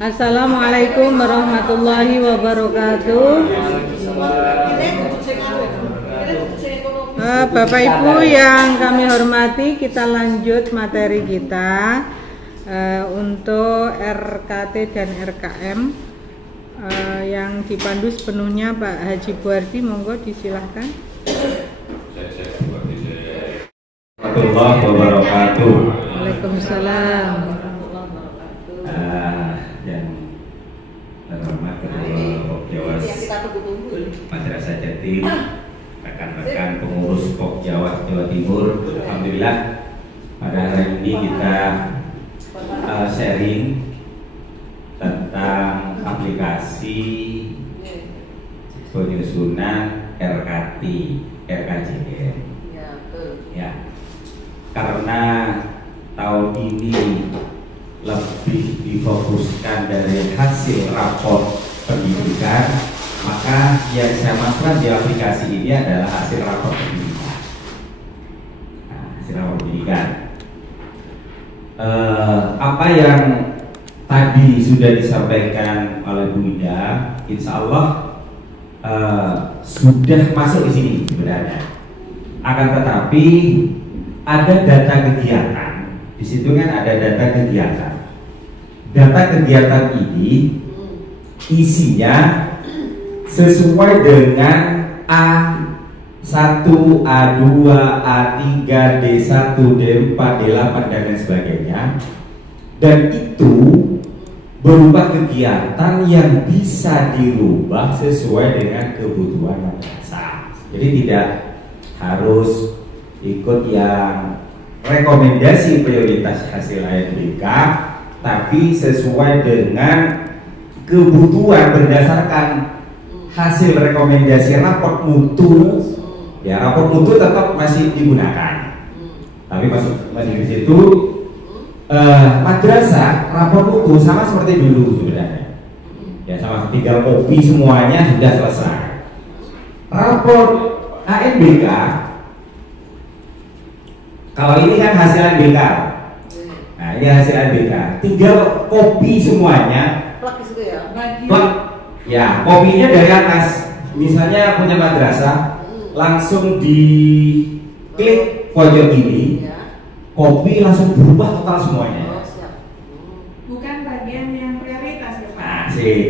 Assalamualaikum warahmatullahi wabarakatuh. Bapak Ibu yang kami hormati, kita lanjut materi kita untuk RKT dan RKM yang dipandu sepenuhnya Pak Haji Buardi. Monggo disilahkan. Warahmatullahi wabarakatuh. Waalaikumsalam. Dan terhormat Ketua Pokjawas Madrasah Jatim, rekan-rekan pengurus Pokjawas Jawa Timur. Alhamdulillah pada hari ini kita sharing tentang aplikasi penyusunan RKT, RKJM. Ya, karena tahun ini lebih difokuskan dari hasil rapor pendidikan, maka yang saya masukkan di aplikasi ini adalah hasil rapor pendidikan. Hasil rapor pendidikan. Apa yang tadi sudah disampaikan oleh Bu Ida, insya Allah sudah masuk di sini sebenarnya. Akan tetapi ada data kegiatan. Di situ kan ada data kegiatan. Data kegiatan ini isinya sesuai dengan A1, A2, A3, D1, D4, D8 dan lain sebagainya. Dan itu berupa kegiatan yang bisa dirubah sesuai dengan kebutuhan madrasah. Jadi tidak harus ikut yang rekomendasi prioritas hasil ANBK, tapi sesuai dengan kebutuhan berdasarkan hasil rekomendasi raport mutu. Ya, raport mutu tetap masih digunakan, tapi masih di situ madrasah raport mutu sama seperti dulu sebenarnya. Ya, sama, tinggal copy semuanya sudah selesai. Raport ANBK, kalau ini kan hasil ANBK. Nah, ini hasil ANBK. Tinggal copy semuanya. Plak di situ ya. Plak. Ya, kopinya dari atas. Misalnya punya madrasah, langsung di klik pojok ini. Copy langsung berubah total semuanya. Bukan bagian yang prioritas ya Pak. Nah, sih.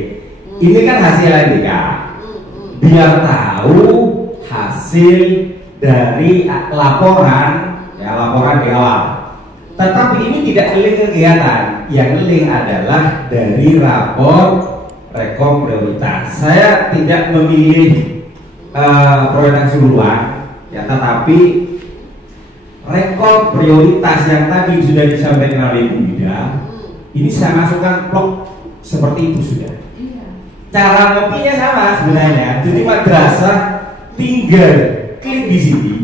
Ini kan hasil ANBK. Biar tahu hasil dari laporan, ya, laporan di awal. Tetapi ini tidak link kegiatan. Yang link adalah dari rapor rekom prioritas. Saya tidak memilih prioritas keseluruhan, ya, tetapi rekom prioritas yang tadi sudah disampaikan oleh Bu Ida, ini saya masukkan blok seperti itu sudah. Cara ngopinya sama sebenarnya. Jadi madrasah tinggal klik di sini,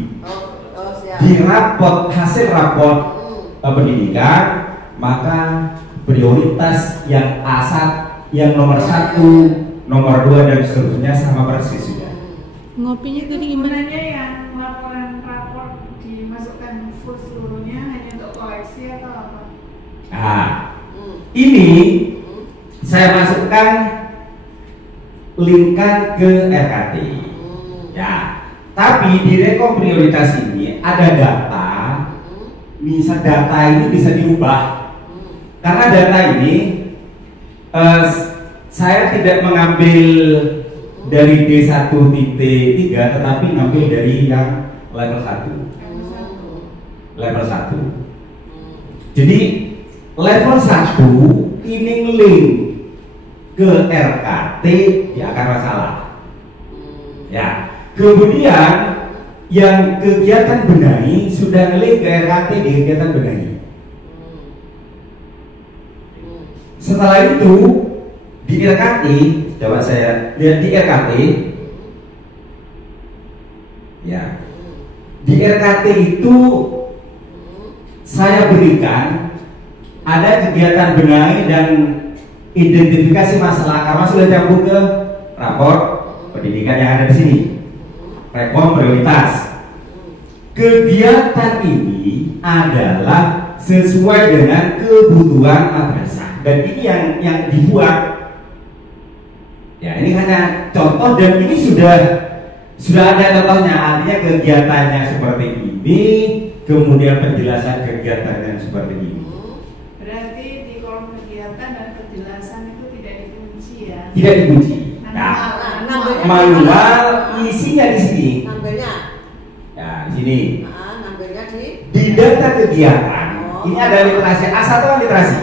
di raport hasil raport pendidikan, maka prioritas yang A1, yang nomor 1, nomor 2 dan seterusnya sama persis sudah. Ngopinya tadi gimana? Sebenarnya yang laporan rapor dimasukkan full seluruhnya hanya untuk koleksi atau apa? Nah, ini saya masukkan linkkan ke RKT. Ya, tapi di rekom prioritas ini ada data. Misal data ini bisa diubah. Karena data ini saya tidak mengambil dari D1.3, tetapi ngambil dari yang level 1. Level 1. Jadi level 1 ini link ke RKT, ya akan masalah. Ya, kemudian yang kegiatan benahi sudah link ke RKT di kegiatan benahi. Setelah itu di RKT, coba saya lihat di RKT. Ya, di RKT itu saya berikan ada kegiatan benahi dan identifikasi masalah karena sudah nyambung ke rapor pendidikan yang ada di sini. Rekom prioritas. Kegiatan ini adalah sesuai dengan kebutuhan madrasah. Dan ini yang dibuat. Ya, ini hanya contoh dan ini sudah ada contohnya, artinya kegiatannya seperti ini, kemudian penjelasan kegiatannya seperti ini. Berarti di kolom kegiatan dan penjelasan itu tidak dikunci ya? Tidak dikunci. Nah, manual isinya di sini. Ngambilnya. Ya, di sini. Ngambilnya di data kegiatan. Ini ada literasi A1 kan literasi.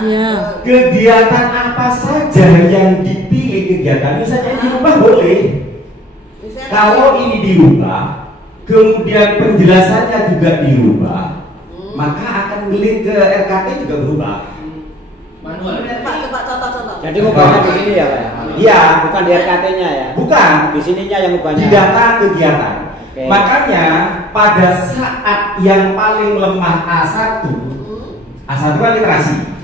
Ya. Kegiatan apa saja yang dipilih kegiatan, misalnya dirubah boleh. Kalau ini dirubah, kemudian penjelasannya juga dirubah, maka akan link ke RKT juga berubah. Manual. Pak, coba contoh. Jadi ngubahnya di sini ya, Pak? Iya. Bukan di RKT-nya ya? Bukan. Di sininya yang ngubahnya. Di data kegiatan. Oke. Makanya pada saat yang paling lemah A1 kan literasi.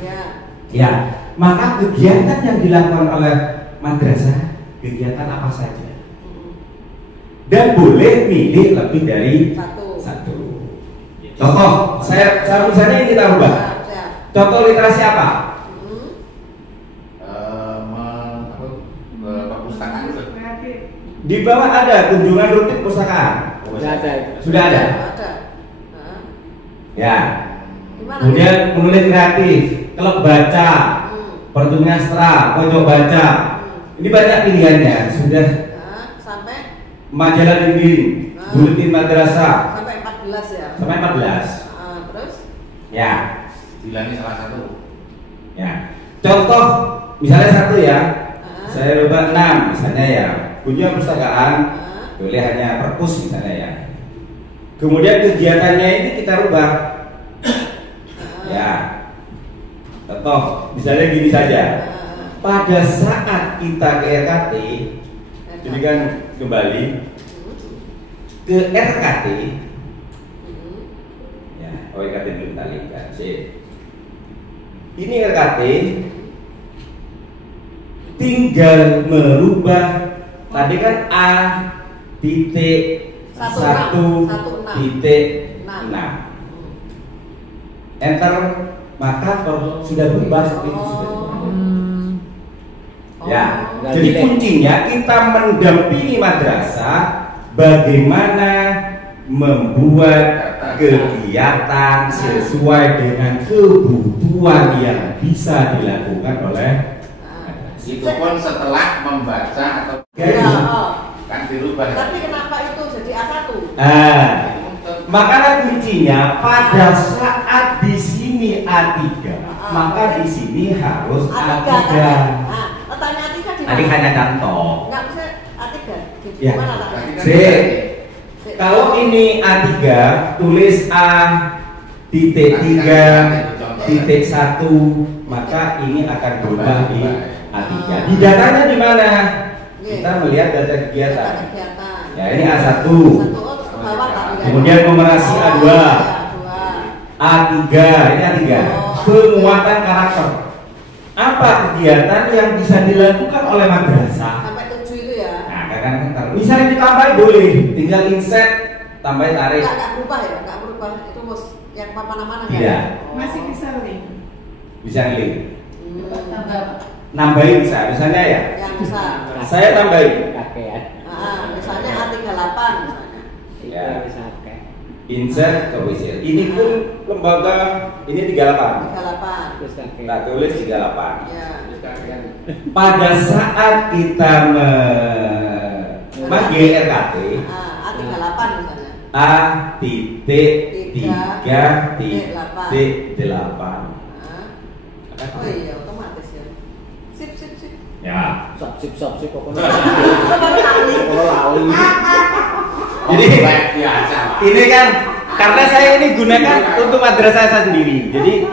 Ya, maka kegiatan yang dilakukan oleh madrasah, kegiatan apa saja. Dan boleh milih lebih dari satu. Contoh, saya misalnya ini kita ubah. Contoh literasi apa? Perpustakaan. Di bawah ada kunjungan rutin perpustakaan. Sudah ada. Ya. Kemudian menulis kreatif, klub baca, pertunjukan sastra, pojok baca. Ini banyak pilihannya. Sudah sampai majalah dinding, buletin madrasah. Sampai 14 ya. Sampai 14. Terus? Ya. Bilangnya salah satu. Ya. Contoh misalnya satu ya. Saya rubah 6 misalnya ya. Kunjungan perpustakaan, boleh hanya perpus misalnya ya. Kemudian kegiatannya ini kita rubah. Ya, contoh misalnya gini saja. Pada saat kita ke RKT, ini kan kembali ke RKT. Ya, RKT belum tadi kan. Ini RKT tinggal merubah. Tadi kan A titik 1 titik 6. Enter, maka sudah berubah seperti itu sudah. Ya, jadi kuncinya kita mendampingi madrasah bagaimana membuat kegiatan sesuai dengan kebutuhan yang bisa dilakukan oleh itu pun setelah membaca atau kan dirubah. Tapi kenapa itu jadi A1? Makanya kuncinya pada saat di sini A3, maka di sini harus A3. Letaknya A3 di mana? Tadi hanya contoh. Enggak bisa A3. Di Ya. mana letaknya? Kalau ini A3, tulis A titik 3 titik 1, maka ini akan berubah di A3. Di datanya di mana? Kita melihat data kegiatan. Ya, ini A1. Kemudian numerasi A2. A3, ini A3. Penguatan karakter. Apa kegiatan yang bisa dilakukan oleh madrasah? Sampai 7 itu ya. Nah, kadang-kadang misalnya ditambah boleh, tinggal insert, tambah tarik. Enggak berubah ya, enggak berubah. Itu mus yang mana-mana enggak? Tidak. Masih bisa link. Bisa link. Nambahin bisa, misalnya ya. Yang bisa. Saya tambahin. Kakean. Misalnya A38 misalnya. Ya. Bisa kayak. Insert ke WC. Ini pun lembaga ini 38. 38. Terus kakean. Kita tulis 38. Ya. Terus kakean. Pada saat kita memanggil RKT A38 misalnya. A titik 3 titik 8. Oh iya, otomatis ya. Sip. Ya. Sip pokoknya. Baru kali. Jadi biasa. ini kan karena saya ini gunakan untuk madrasah saya sendiri. Jadi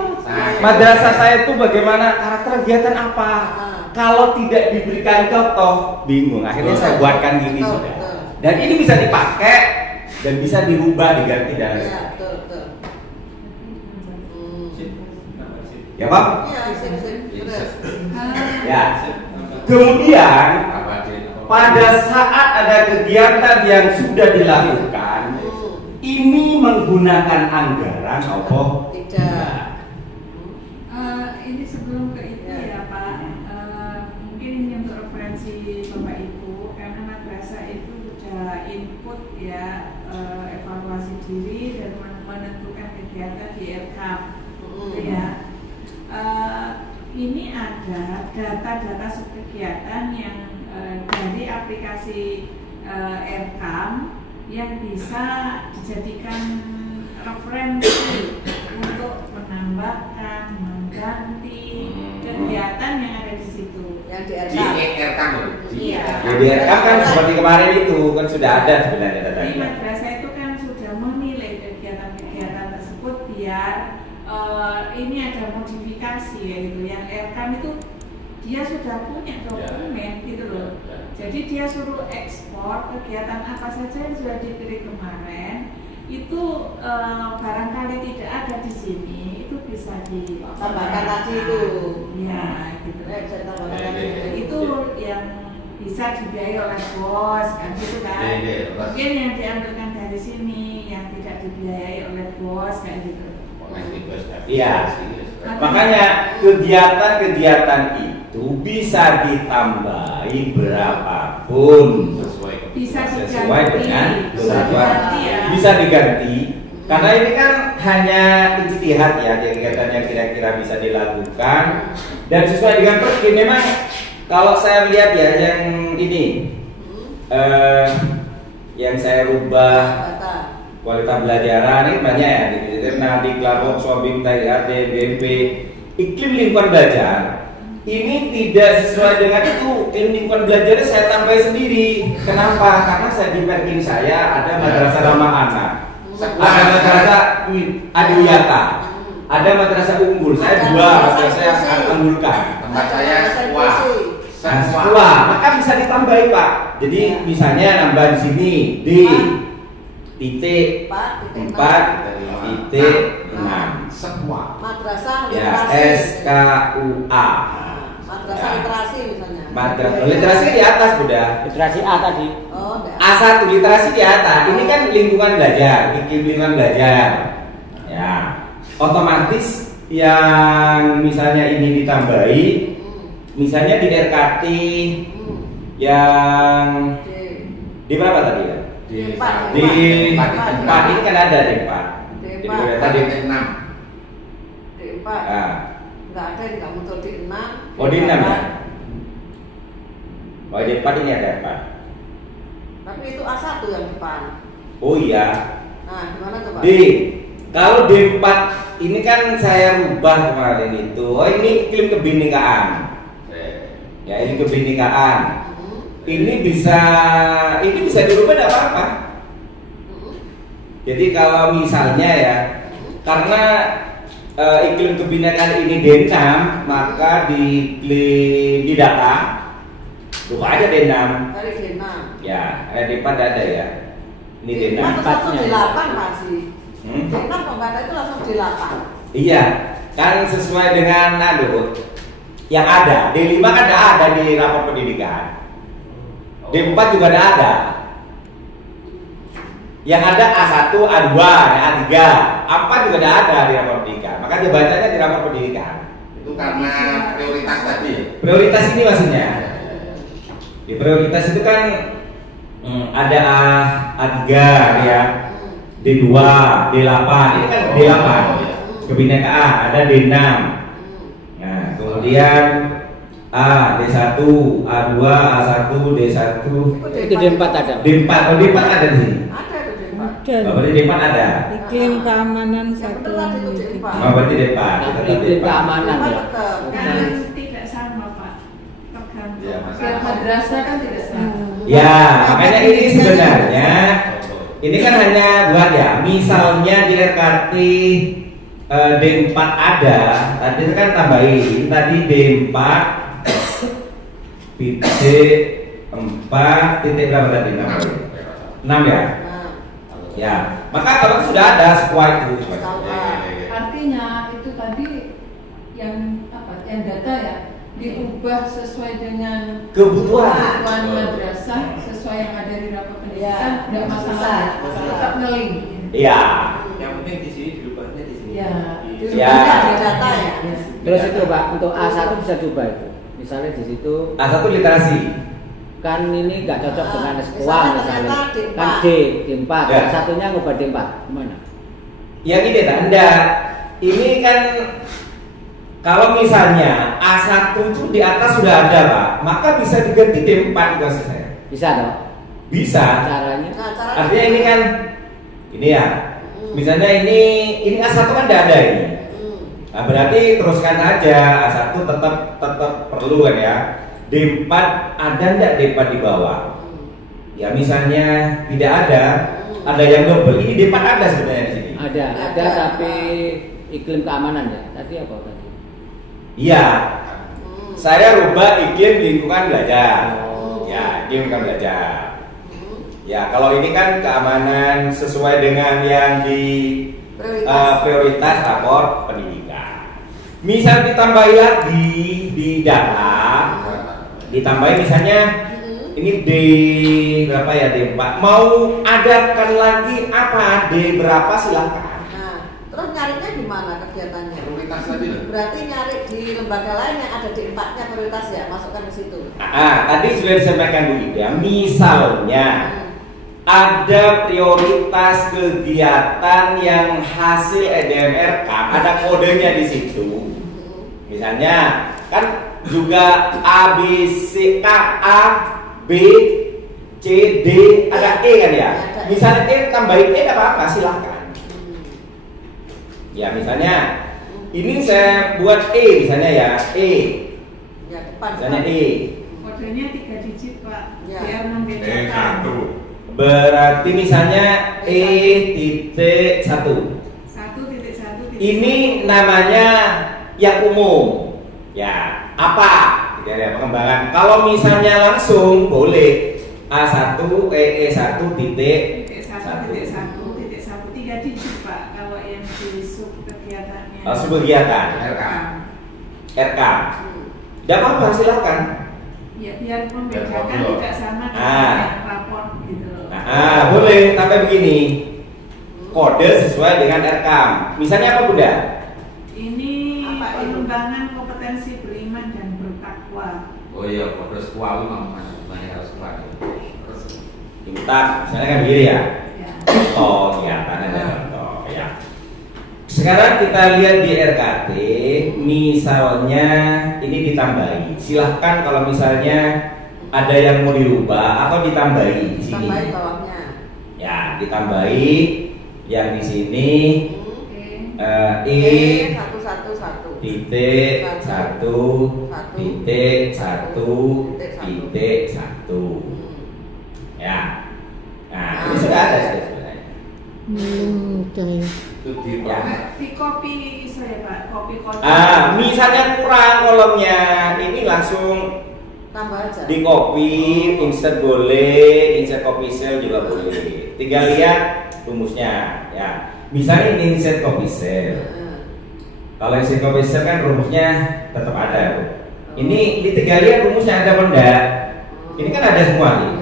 madrasah saya itu bagaimana karakter kegiatan apa? Kalau tidak diberikan contoh, bingung. Akhirnya saya buatkan gini sudah. Dan ini bisa dipakai dan bisa dirubah, diganti dan lain. Iya, betul. Ya, Pak? Iya, sip. Terus. Ya. Kemudian pada saat ada kegiatan yang sudah dilakukan, ini menggunakan anggaran apa? Tidak. Ini sebelum ke itu ya Pak, mungkin ini untuk referensi Bapak Ibu, karena madrasah itu sudah input ya, evaluasi diri dan menentukan kegiatan di RKAM, gitu ya. Ini ada data-data subkegiatan yang dari aplikasi RKAM yang bisa dijadikan referensi untuk menambahkan, mengganti kegiatan yang ada di situ. Yang di Di RK. RK Iya. Ya, di RKAM kan seperti kemarin itu kan sudah ada sebenarnya Di datanya. madrasah itu kan sudah memilih kegiatan-kegiatan tersebut biar ini ada modifikasi ya gitu. Yang RKAM itu dia sudah punya dokumen gitu loh. Jadi dia suruh ekspor kegiatan apa saja yang sudah dipilih kemarin itu barangkali tidak ada di sini itu bisa Tambahkan tadi itu. ya gitu. Bisa tambahkan tadi Itu yang bisa dibiayai oleh bos kan gitu kan. Mungkin yang diambilkan dari sini yang tidak dibiayai oleh bos kayak gitu. Iya. Makanya kegiatan-kegiatan itu bisa ditambahi berapapun Bisa sesuai diganti, dengan bisa kebutuhan. diganti ya. Bisa diganti karena ini kan hanya ijtihad ya, kegiatan yang kira-kira bisa dilakukan dan sesuai dengan pergi. Memang kalau saya lihat ya yang ini yang saya rubah data. kualitas belajaran ini banyak ya di kelompok Sobim TIAT BMP iklim lingkungan belajar ini tidak sesuai dengan itu. Iklim lingkungan belajarnya saya tambah sendiri. Kenapa? Karena saya di perkin saya ada madrasah ramah anak, ada madrasah adiyata, ada madrasah unggul. Saya dua madrasah yang akan unggulkan. Tempat saya Sekolah, maka bisa ditambahi Pak. Jadi misalnya nambah di sini D titik 4 titik 6 semua Madrasah ya literasi. SKUA. Madrasah Ya. literasi misalnya. Madrasah literasi di atas sudah. Literasi A tadi. Oh, enggak. A1 literasi di atas. Ini kan lingkungan belajar, iklim lingkungan belajar. Ya, otomatis yang misalnya ini ditambahi, misalnya di RKT yang di berapa tadi ya? di Di 4 ini kan ada di 4. Di berapa tadi? D6 D4. Ah, Enggak ada yang enggak muncul di 6. oh di 6 ya? Oh di 4 ini ada 4. Tapi itu A1 yang depan. Oh iya. Nah, gimana tuh, Pak? Kalau D4 ini kan saya rubah kemarin itu. Oh ini iklim kebinekaan. Ya ini kebinekaan. Ini bisa dirubah tidak apa-apa. Jadi kalau misalnya ya, karena iklim kebinekaan ini D6, maka di data rubah aja D6. Dari D6. Ya, D4 ada ya. Ini D6. Langsung D8 masih. Hmm? D6 pembaca itu langsung D8. Iya, kan sesuai dengan yang ada. D5 kan ada di rapor pendidikan. D4 juga ada. Yang ada A1, A2, A3, A4 juga ada di rapor pendidikan. Maka dia bacanya di rapor pendidikan. itu karena prioritas tadi. Prioritas ini maksudnya. Di prioritas itu kan ada A3 ya, D2, D8. Ini kan D8. Kebinekaan ada D6. Nah, kemudian A, D1, A2, A1, D1. Itu D4 ada. D4, oh D4 ada di sini. Ada itu D4. Dan Oh, berarti D4 ada. iklim keamanan satu benar itu D4. Oh, berarti D4. Tetap Iklim D4. keamanan ya. Tetap. Kan tidak sama Pak, tergantung. Ya, Setiap madrasah kan tidak sama. Ya, makanya ini sebenarnya ini kan hanya buat ya, misalnya di RKT D4 ada, tadi itu kan tambahin tadi D4 titik 4 titik berapa tadi? 6 ya? Nah, Ya, maka kalau sudah ada sekuat itu. Artinya itu tadi yang apa? Yang data ya diubah sesuai dengan Kebutuhan. madrasah sesuai yang ada di rapor pendidikan, Ya, tidak masalah, bisa, masalah. tetap ngeling. Iya. Yang penting di sini dirubahnya di sini. Ya, Di Ya. rumahnya ada data ya. Terus itu Pak, untuk A1 bisa coba itu. Misalnya di situ A1 literasi. kan ini nggak cocok dengan misalnya sekolah misalnya. ternyata D4. Kan D4, Ya. yang satunya ngubah D4. Gimana? Yang ini tanda. Ini kan kalau misalnya A1 itu di atas sudah ada Pak, maka bisa diganti D4 itu maksud saya. Bisa dong? Bisa. Caranya? Nah, caranya Artinya ini kan ini ya. Misalnya ini A1 kan tidak ada ini. Nah, berarti teruskan aja A1 tetap perlu kan ya. D4 ada enggak D4 di bawah? Ya misalnya tidak ada yang double. Ini D4 ada sebenarnya di sini. Ada tapi iklim keamanan ya. Tadi apa tadi? Iya. Saya rubah iklim lingkungan belajar. Ya, iklim lingkungan belajar. Ya, kalau ini kan keamanan sesuai dengan yang di prioritas rapor pendidikan. Misal ditambahi lagi di data, ditambahi misalnya ini D berapa ya D4. Mau adakan lagi apa D berapa silakan. Nah, terus nyarinya di mana kegiatannya? Prioritas tadi loh. Berarti nyari di lembaga lain yang ada D4-nya prioritas ya, masukkan ke situ. Tadi sudah disampaikan Bu Ida, misalnya ada prioritas kegiatan yang hasil EDMRK, ada kodenya di situ. Misalnya kan juga A, B, C, K, A, B, C, D, ada E kan ya. Misalnya E tambahin E tidak apa-apa, silahkan. Ya misalnya ini saya buat E misalnya ya E. Ya, depan. Misalnya E. Kodenya 3 digit Pak, Ya. biar membedakan. Berarti misalnya E.1. 1.1. Ini namanya yang umum. Ya, apa? Tidak ada pengembangan. Kalau misalnya langsung boleh A1 E1 titik 1.1, 3 digit Pak, kalau yang di sub kegiatannya. subkegiatan RK. Tidak apa-apa, silakan. Ya, biar membedakan Ya, tidak sama dengan yang rapor gitu loh. Boleh sampai begini. Kode sesuai dengan RK. Misalnya apa Bunda? Ini Apa itu? pengembangan kompetensi beriman dan bertakwa. Oh iya, terus kuali masuknya harus kuat. Terus Dimutar, misalnya kan begini ya. Ya. Contoh, kelihatan ada contoh ya. Sekarang kita lihat di RKT, misalnya ini ditambahi. Silahkan kalau misalnya ada yang mau dirubah atau ditambahi di sini. Tambahin bawahnya. Ya, ditambahi yang di sini Oke. E 111. titik 1 titik 1 titik 1. Ya. Nah, ini sudah ada sebenarnya. itu di Ya. Di copy iso ya Pak, copy kode. Misalnya kurang kolomnya, ini langsung Tambah aja. di copy, insert boleh, insert copy cell juga boleh. Tinggal lihat rumusnya, ya. Misalnya ini insert copy cell. Kalau insert copy cell kan rumusnya tetap ada, Bu. Ini tinggal lihat rumusnya ada apa enggak. Ini kan ada semua nih.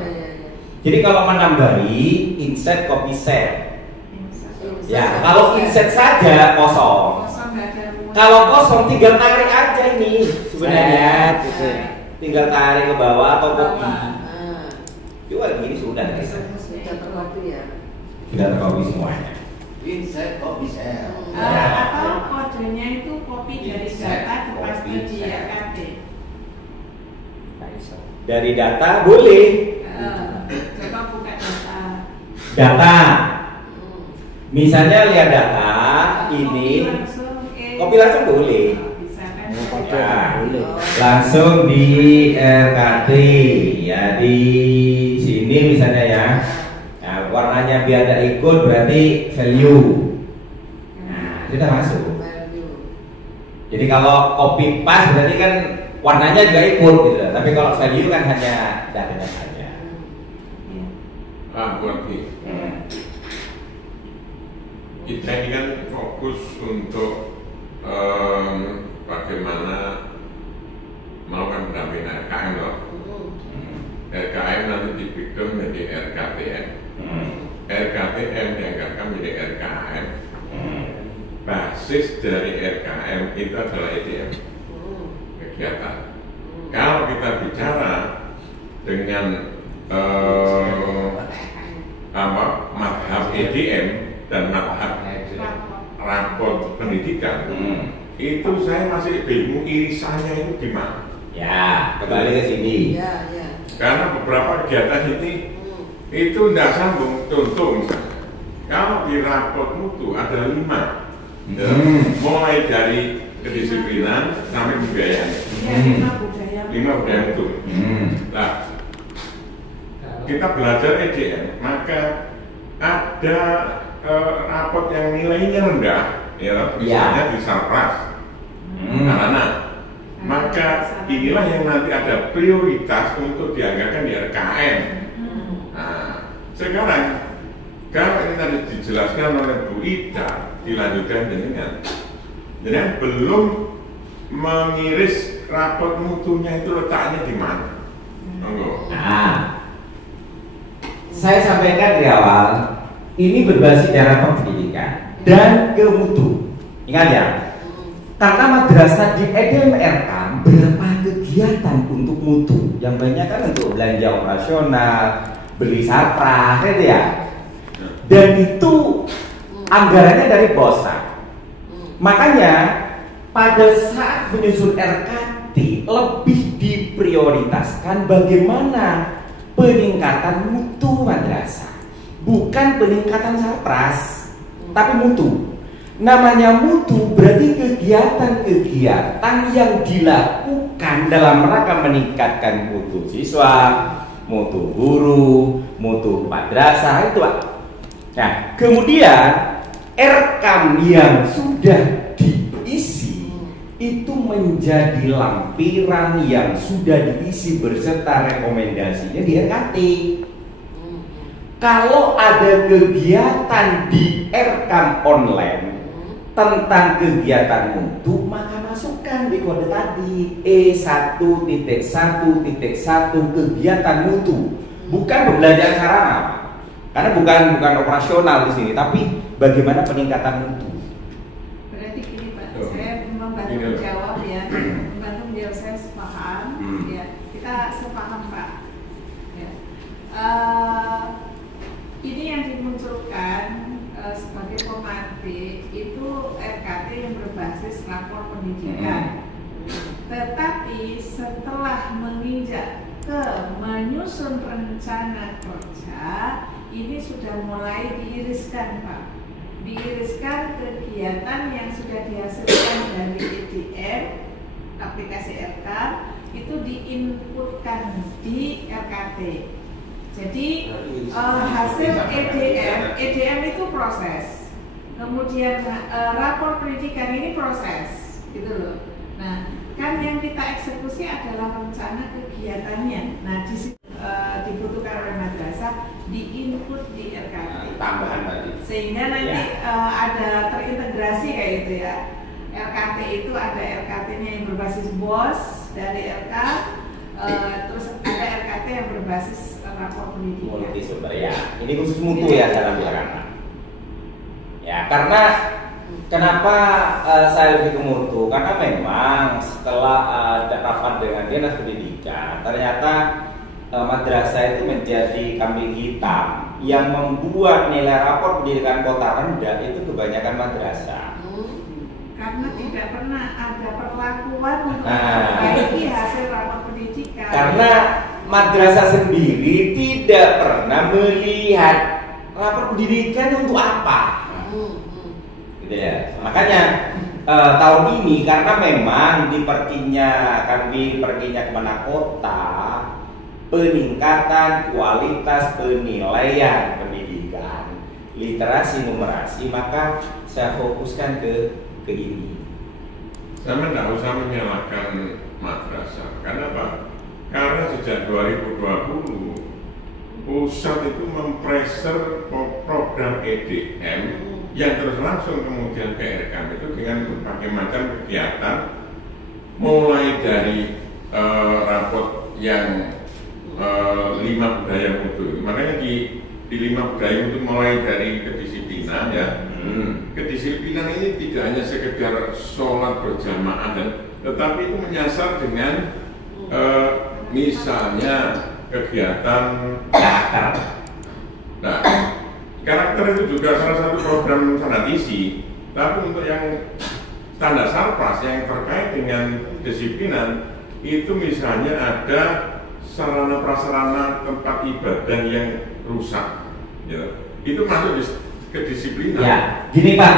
Jadi kalau menambahi insert copy cell. Ya, kalau insert saja kosong. Kosong nggak ada rumus. Kalau kosong tinggal tarik aja ini sebenarnya. Gitu. Tinggal tarik ke bawah atau copy. Nah, Juga gini sudah. sudah terkopi ya. Sudah tercopy semuanya. insert kok bisa. Atau kodenya itu copy dari data dipaste di RKT. Dari data boleh. Coba buka data. Data. Misalnya lihat data ini, copy langsung boleh. Bisa kan? Ya. Boleh. Langsung di RKT ya, di sini misalnya ya. Nah, warnanya biar tidak ikut berarti value. Nah, sudah masuk. Jadi kalau copy paste berarti kan warnanya juga ikut gitu. Tapi kalau value kan hanya datanya saja. Buat kita ini kan fokus untuk bagaimana melakukan pendampingan RKM loh. RKM nanti dibikin menjadi RKTM. RKTM dianggarkan menjadi RKM itu adalah EDM kegiatan. Kalau kita bicara dengan madhab EDM dan madhab rapor pendidikan, itu saya masih bingung irisannya itu di mana. Ya, kembali ke sini. Ya, ya. Karena beberapa kegiatan ini itu tidak sambung. Contoh misalnya, kalau di rapor mutu ada 5, mulai dari kedisiplinan sampai kebudayaan. Ya, 5 budaya. 5 budaya mutu. Nah, kita belajar EDM, maka ada raport yang nilainya rendah, ya, misalnya di Sarpras, anak-anak. Maka inilah yang nanti ada prioritas untuk dianggarkan di RKM. Nah, sekarang kalau ini tadi dijelaskan oleh Bu Ida, dilanjutkan dengan belum mengiris raport mutunya itu letaknya di mana? Nah, saya sampaikan di awal, ini berbasis dalam pendidikan dan ke mutu. Ingat ya, karena madrasah di EDMRK berapa kegiatan untuk mutu, yang banyak kan untuk belanja operasional, beli sarpras, gitu ya. Dan itu anggarannya dari pusat. Makanya pada saat menyusun RKT lebih diprioritaskan bagaimana peningkatan mutu madrasah, bukan peningkatan sarpras, tapi mutu. Namanya mutu berarti kegiatan-kegiatan yang dilakukan dalam rangka meningkatkan mutu siswa, mutu guru, mutu madrasah itu. Nah, kemudian RKM yang sudah diisi itu menjadi lampiran yang sudah diisi berserta rekomendasinya di RKT. Kalau ada kegiatan di RKM online tentang kegiatan mutu, maka masukkan di kode tadi E1.1.1 kegiatan mutu, bukan pembelajaran sarana, karena bukan operasional di sini, tapi bagaimana peningkatan mutu. Berarti gini Pak, saya membantu menjawab ya, membantu menjawab, saya sepaham, ya kita sepaham Pak. Ya. Ini yang dimunculkan sebagai pemantik itu RKT yang berbasis rapor pendidikan. Tetapi setelah menginjak ke menyusun rencana kerja, ini sudah mulai diiriskan Pak. Diiriskan kegiatan yang sudah dihasilkan dari EDM, aplikasi RK, itu diinputkan di RKT. Jadi hasil EDM itu proses, kemudian rapor pendidikan ini proses, gitu loh. Nah, kan yang kita eksekusi adalah rencana kegiatannya. Nah, di situ dibutuhkan oleh madrasah diinput di RKT. Tambahan tadi. Sehingga nanti ada terintegrasi kayak gitu ya. RKT itu ada RKT-nya yang berbasis BOS dari RK, terus ada RKT yang berbasis rapor pendidikan. Multi sumber ya. Ini khusus mutu ya dalam bilangan. Ya, karena kenapa saya lebih ke mutu? Karena memang setelah ada rapat dengan dinas pendidikan, ternyata madrasah itu menjadi kambing hitam yang membuat nilai rapor pendidikan kota rendah itu kebanyakan madrasah. Karena tidak pernah ada perlakuan untuk memperbaiki hasil rapor pendidikan. Karena madrasah sendiri tidak pernah melihat rapor pendidikan untuk apa, gitu ya. Makanya tahun ini karena memang diperkinya Kemenak Kota peningkatan kualitas penilaian pendidikan, literasi numerasi, maka saya fokuskan ke ini. Saya tidak usah menyalahkan madrasah. Karena apa? Karena sejak 2020 pusat itu mempreser program EDM yang terus langsung kemudian ke RKM itu dengan berbagai macam kegiatan, mulai dari raport yang 5 budaya mutu. Makanya di 5 budaya mutu mulai dari kedisiplinan ya, Kedisiplinan ini tidak hanya sekedar sholat berjamaah, tetapi itu menyasar dengan misalnya kegiatan karakter. Nah, karakter itu juga salah satu program sanatisi. Tapi untuk yang standar sarpras yang terkait dengan kedisiplinan itu misalnya ada sarana prasarana tempat ibadah yang rusak, ya. Itu masuk di kedisiplinan. Ya, gini Pak,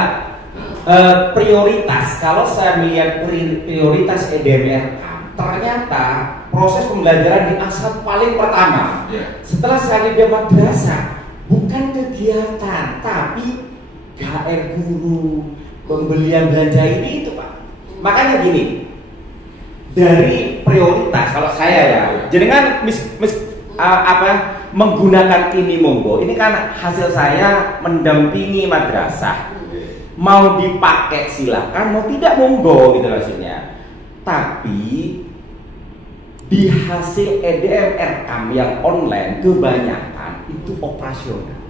prioritas kalau saya melihat prioritas EDMRK, ternyata proses pembelajaran di asal paling pertama. Ya. Setelah saya di madrasah, bukan kegiatan, tapi GR guru, pembelian belanja ini itu Pak. Makanya gini, dari prioritas kalau saya ya, jenengan menggunakan ini monggo. Ini kan hasil saya mendampingi madrasah. Mau dipakai silakan, mau tidak monggo gitu maksudnya. Tapi di hasil EDM RKAM yang online kebanyakan itu operasional.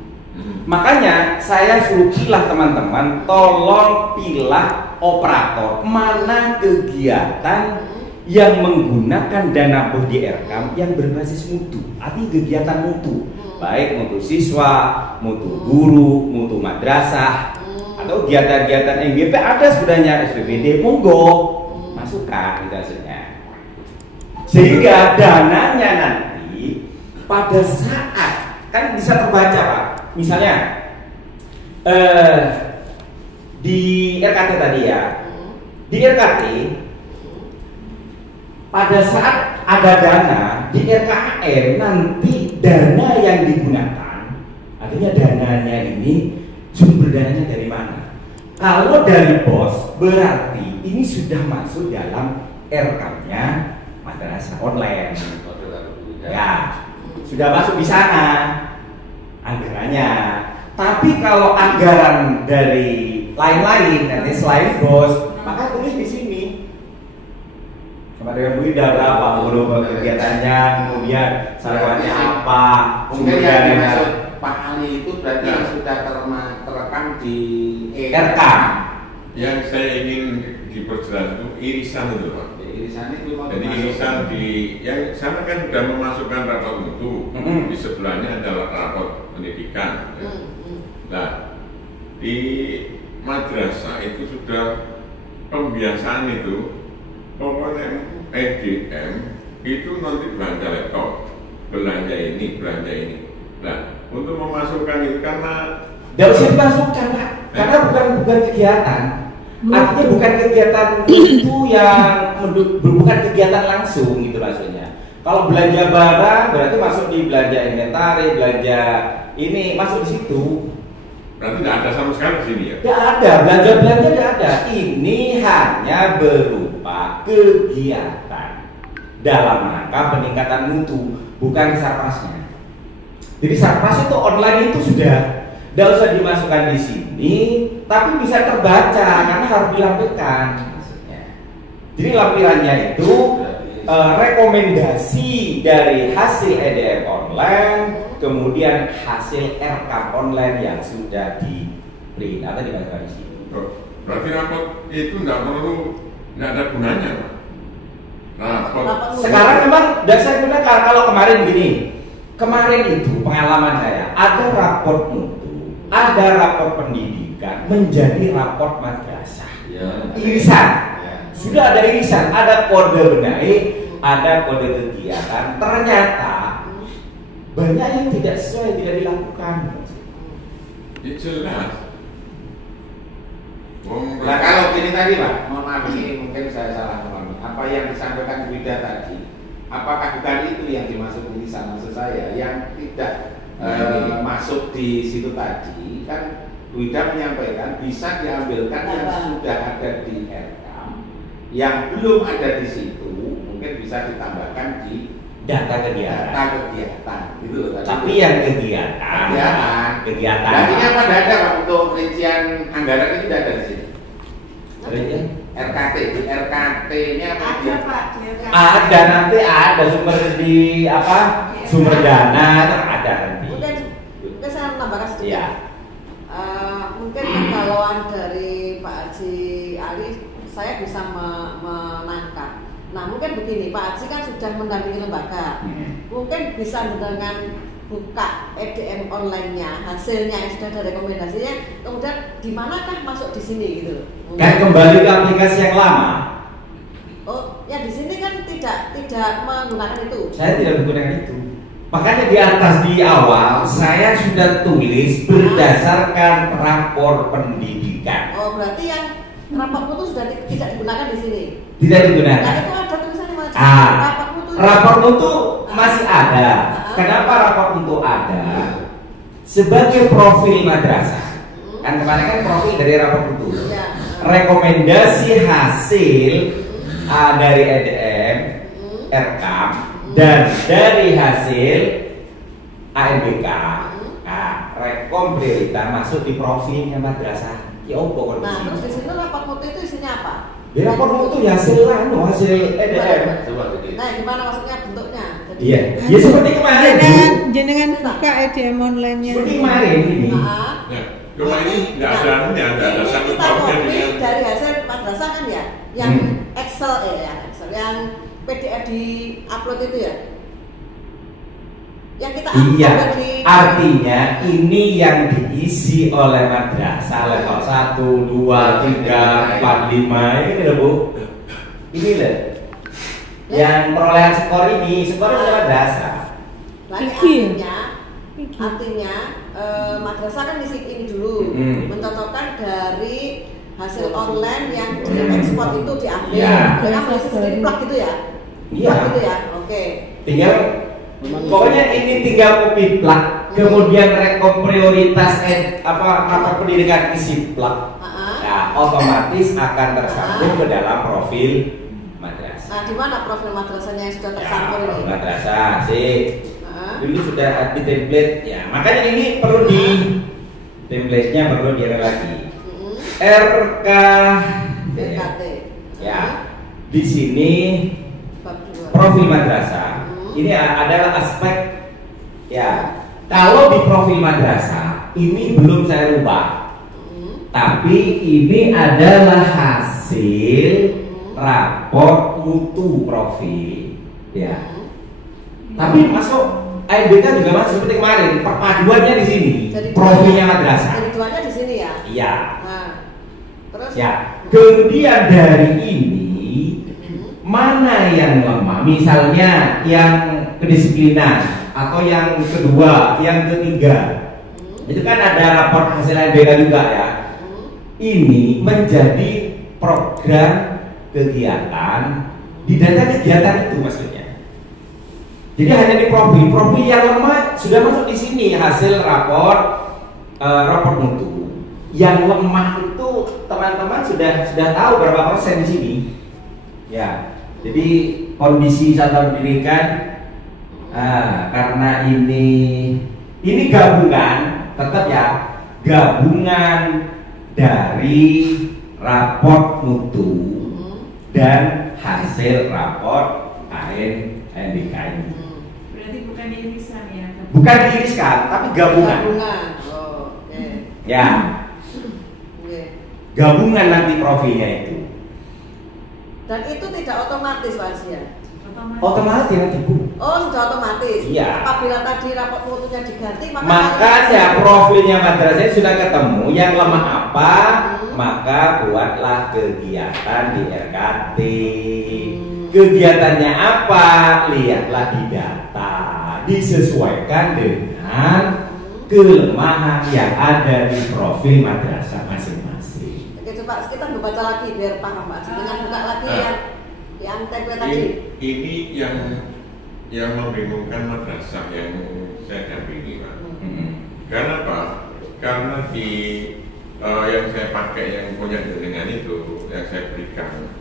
Makanya saya suruh pilah teman-teman, tolong pilah operator mana kegiatan yang menggunakan dana bos di RKAM yang berbasis mutu, artinya kegiatan mutu, baik mutu siswa, mutu guru, mutu madrasah, atau kegiatan-kegiatan MGP ada sebenarnya SPBD, monggo masukkan gitu hasilnya. Sehingga dananya nanti pada saat kan bisa terbaca Pak, misalnya di RKT tadi ya, di RKT pada saat ada dana di RKAM nanti dana yang digunakan, artinya dananya ini sumber dananya dari mana? Kalau dari bos berarti ini sudah masuk dalam RKAM-nya madrasah online. Ya, sudah masuk di sana anggarannya. Tapi kalau anggaran dari lain-lain nanti selain bos, maka tulis di sini. Kepada Bu Ida berapa volume kegiatannya, kemudian salurannya apa, kemudian yang masuk Pak Ali itu berarti yang sudah terekam di RKAM. Yang saya ingin diperjelas itu irisan itu Pak. Irisan itu jadi irisan di yang sana kan sudah memasukkan rapor mutu, di sebelahnya adalah rapor pendidikan. Ya. Nah, di madrasah itu sudah pembiasaan itu, pokoknya EDM itu nanti belanja laptop, belanja ini. Nah, untuk memasukkan itu karena tidak usah dimasukkan Pak, karena bukan kegiatan. Artinya bukan kegiatan itu yang bukan kegiatan langsung gitu maksudnya. Kalau belanja barang berarti masuk di belanja inventaris, belanja ini masuk di situ. Berarti tidak ada sama sekali di sini ya? Tidak ada, belanja tidak ada. Ini hanya berupa kegiatan dalam rangka peningkatan mutu, bukan sarpasnya. Jadi sarpas itu online itu sudah tidak usah dimasukkan di sini, tapi bisa terbaca karena harus dilampirkan maksudnya. Jadi lampirannya itu rekomendasi dari hasil EDM online, kemudian hasil RKAM online yang sudah di print atau dimasukkan di sini. Berarti rapot itu tidak ada gunanya Pak. Rapot. Sekarang memang dasar gunakan kalau kemarin itu pengalaman saya ada raport mutu, ada rapor pendidikan menjadi rapor madrasah. Irisan. Sudah ada irisan, ada kode benahi, ada kode kegiatan. Ternyata banyak yang tidak sesuai, tidak dilakukan. Jelas. Nah kalau gini tadi Pak, mohon maaf ini mungkin saya salah memahami. Apa yang disampaikan Wida tadi, apakah bukan itu yang dimaksud irisan? Maksud saya yang tidak masuk di situ tadi kan Wida menyampaikan bisa diambilkan yang sudah ada di RKAM, yang belum ada di situ mungkin bisa ditambahkan di data kegiatan gitu. Tapi yang kegiatan. Artinya apa ada Pak untuk rincian anggaran itu tidak ada di sini. RKT di RKT-nya apa? Ada Pak, ada nanti ada sumber di apa? Sumber dana ada nanti. Mungkin saya menambahkan sedikit. Ya. Mungkin kalau keresahan dari Pak Haji Ali saya bisa menangkap. Nah mungkin begini, Pak Haji kan sudah mendampingi lembaga, mungkin bisa dengan buka EDM online-nya, hasilnya yang sudah ada rekomendasinya, kemudian di manakah masuk di sini gitu? Kan kembali ke aplikasi yang lama. Oh, ya di sini kan tidak menggunakan itu. Saya tidak menggunakan itu. Makanya di atas di awal saya sudah tulis berdasarkan rapor pendidikan. Oh, berarti yang rapor mutu sudah tidak digunakan di sini. Tidak digunakan. Nah, itu ada tulisannya macam rapor mutu masih ada. Kenapa rapor mutu ada? Sebagai profil madrasah. Kan kemarin kan profil dari rapor mutu. Ya. Rekomendasi hasil dari EDM, RKAM, dan dari hasil ANBK, rekom prioritas masuk di profilnya madrasah. Ya opo. Nah, terus di sini rapor mutu itu isinya apa? Ya rapor mutu ya hasil EDM. Nah, gimana maksudnya bentuknya? Iya, ya seperti kemarin. Jenengan buka EDM online-nya. Seperti kemarin ini. Cuma ini nggak ada anunya, nggak ada sangkut pautnya dengan dari hasil madrasah kan ya, yang Excel yang PDF di upload itu ya. Yang kita upload iya, di artinya ini yang diisi oleh madrasah level 1, 2, 3, 4, 5 ini loh Bu. Ini loh. Yang perolehan skor ini oleh madrasah. Lagi artinya madrasah kan isi ini dulu, mencocokkan dari hasil online yang diekspor itu diambil, mereka masih sendiri plug gitu ya, plug gitu ya, oke. Tinggal, pokoknya ini tinggal copy plug, kemudian rekom prioritas rapor pendidikan isi plug, nah otomatis akan tersambung ke dalam profil madrasah. Nah, di mana profil madrasahnya yang sudah tersambung ini? Madrasah sih. Dulu sudah di template ya, makanya ini perlu di template-nya perlu di lagi. RKT. Ya. Di sini profil madrasah. Ini adalah aspek ya. Kalau di profil madrasah ini belum saya rubah. Tapi ini adalah hasil rapor mutu profil ya. Tapi masuk ANBK juga masuk seperti kemarin, perpaduannya di sini. Jadi profilnya madrasah. Jadi duanya di sini ya. Iya. Nah, terus ya. Kemudian dari ini mana yang lemah? Misalnya yang kedisiplinan atau yang kedua, yang ketiga. Itu kan ada rapor hasil ANBK juga ya. Ini menjadi program kegiatan di data kegiatan itu maksudnya. Jadi hanya di profil yang lemah sudah masuk di sini hasil rapor mutu. Yang lemah itu teman-teman sudah tahu berapa persen di sini. Ya, jadi kondisi satuan pendidikan karena ini gabungan, tetap ya gabungan dari rapor mutu dan hasil rapor ANBK ini. Bukan irisan ya? Bukan diiriskan, tapi gabungan. Oh, okay. Ya. Gabungan nanti profilnya itu. Dan itu tidak otomatis Pak ya? Otomatis nanti Bu. Oh, sudah otomatis. Iya. Apabila tadi rapor mutunya diganti, makanya profilnya madrasah sudah ketemu yang lemah apa, maka buatlah kegiatan di RKT. Kegiatannya apa? Lihatlah di data, disesuaikan dengan kelemahan yang ada di profil madrasah masing-masing. Oke, coba kita baca lagi biar paham Pak. Dengan buka lagi yang template tadi. Ini yang membingungkan madrasah yang saya dampingi Pak. Karena apa? Karena di yang saya pakai yang punya jaringan itu yang saya berikan.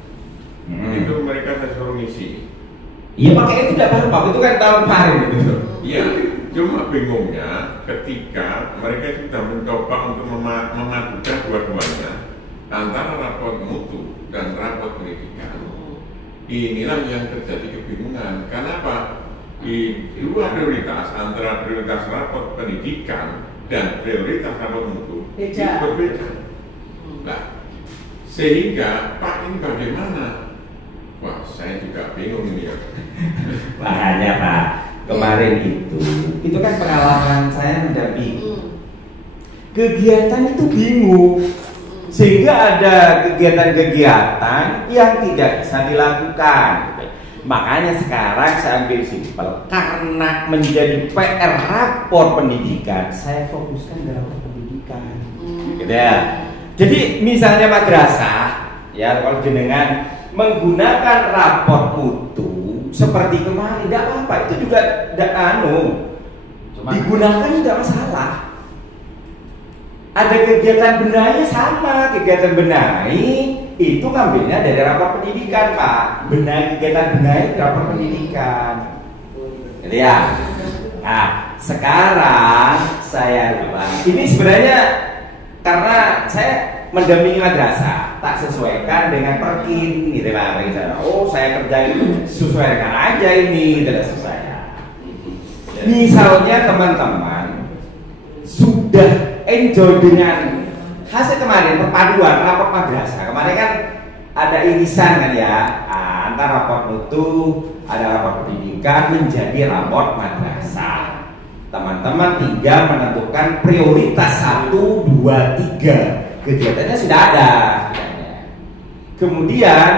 Itu mereka saya suruh ngisi. Iya pakai itu tidak apa-apa, itu kan tahun kemarin itu. Iya, cuma bingungnya ketika mereka sudah mencoba untuk memadukan dua-duanya antara rapor mutu dan rapor pendidikan. Inilah yang terjadi kebingungan. Kenapa? Di dua prioritas antara prioritas rapor pendidikan dan prioritas rapor mutu itu berbeda. Sehingga Pak ini bagaimana? Wah, saya juga bingung ini ya. Makanya Pak, kemarin itu kan pengalaman saya mendampingi. Kegiatan itu bingung, sehingga ada kegiatan-kegiatan yang tidak bisa dilakukan. Makanya sekarang saya ambil simpel, karena menjadi PR rapor pendidikan, saya fokuskan dalam pendidikan. Gitu ya. Jadi misalnya madrasah, ya kalau jenengan menggunakan rapor mutu seperti kemarin, tidak apa-apa, itu juga tidak digunakan tidak masalah. Ada kegiatan benahi sama, kegiatan benahi itu ngambilnya dari rapor pendidikan Pak. Kegiatan benahi rapor pendidikan. Jadi ya. Nah, sekarang saya bilang, ini sebenarnya karena saya mendampingi madrasah, tak sesuaikan dengan perkin gitu Pak. Oh, saya kerjain sesuaikan aja ini, tidak saya. Misalnya teman-teman sudah enjoy dengan hasil kemarin perpaduan rapor madrasah. Kemarin kan ada irisan kan ya, antara rapor mutu, ada rapor pendidikan menjadi rapor madrasah. Teman-teman tinggal menentukan prioritas 1, 2, 3. Kegiatannya sudah ada. Kemudian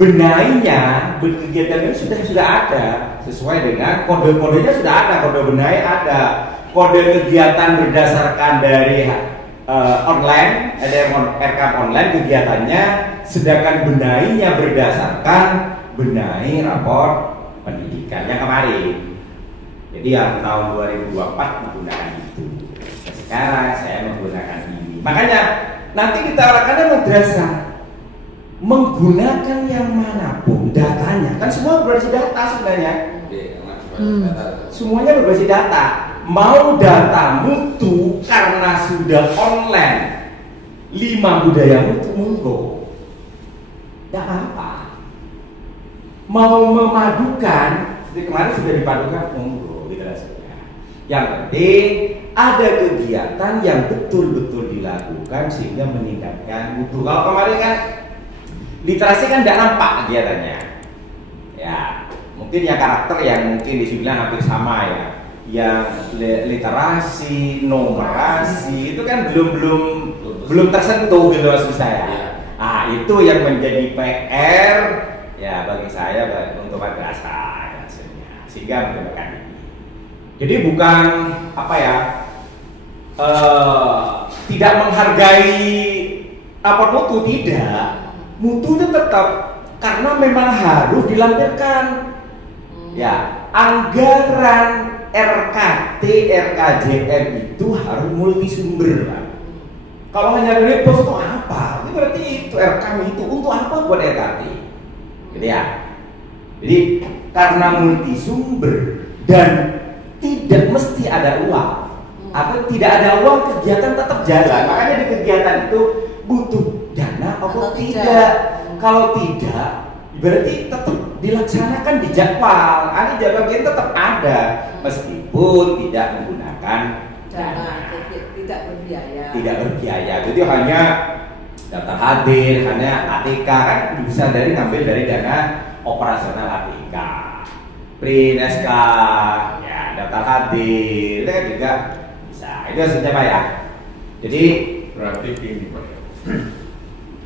benainya, kegiatannya sudah ada sesuai dengan kode-kodenya sudah ada, kode benai ada. Kode kegiatan berdasarkan dari online, ada rekam online kegiatannya, sedangkan benainya berdasarkan benai rapor pendidikan yang kemarin. Jadi yang tahun 2024 menggunakan itu. Sekarang saya menggunakan ini. Makanya nanti kita lakukan madrasah menggunakan yang manapun datanya, kan semua berbasis data sebenarnya. Semuanya berbasis data. Mau data mutu karena sudah online 5 budaya mutu monggo, tidak apa. Mau memadukan, seperti kemarin sudah dipadukan monggo, gitu rasanya. Yang penting ada kegiatan yang betul-betul dilakukan sehingga meningkatkan mutu. Kalau kemarin kan literasi kan tidak nampak kegiatannya, ya mungkin ya karakter yang mungkin dibilang hampir sama ya. Yang literasi, numerasi itu kan belum tersentuh gitu maksud saya. Ah itu yang menjadi PR ya bagi saya untuk madrasah hasilnya, sehingga menggunakan ini. Jadi bukan apa ya tidak menghargai rapor mutu, tidak. Mutu itu tetap karena memang harus dilampirkan. Ya anggaran RKT, RKJM itu harus multisumber Pak. Kalau hanya dari pos itu apa? Itu berarti itu RKM itu untuk apa buat RKT? Gitu ya. Jadi karena multisumber dan tidak mesti ada uang atau tidak ada uang, kegiatan tetap jalan. Makanya di kegiatan itu butuh dana atau tidak. Kalau tidak berarti tetap dilaksanakan di jadwal. Ada jadwal kita tetap ada meskipun tidak menggunakan dana, tidak berbiaya. Jadi hanya daftar hadir, hanya ATK kan bisa ngambil dari dana operasional ATK, print SK, ya daftar hadir itu kan juga bisa. Itu hasilnya Pak ya. Jadi berarti gini Pak.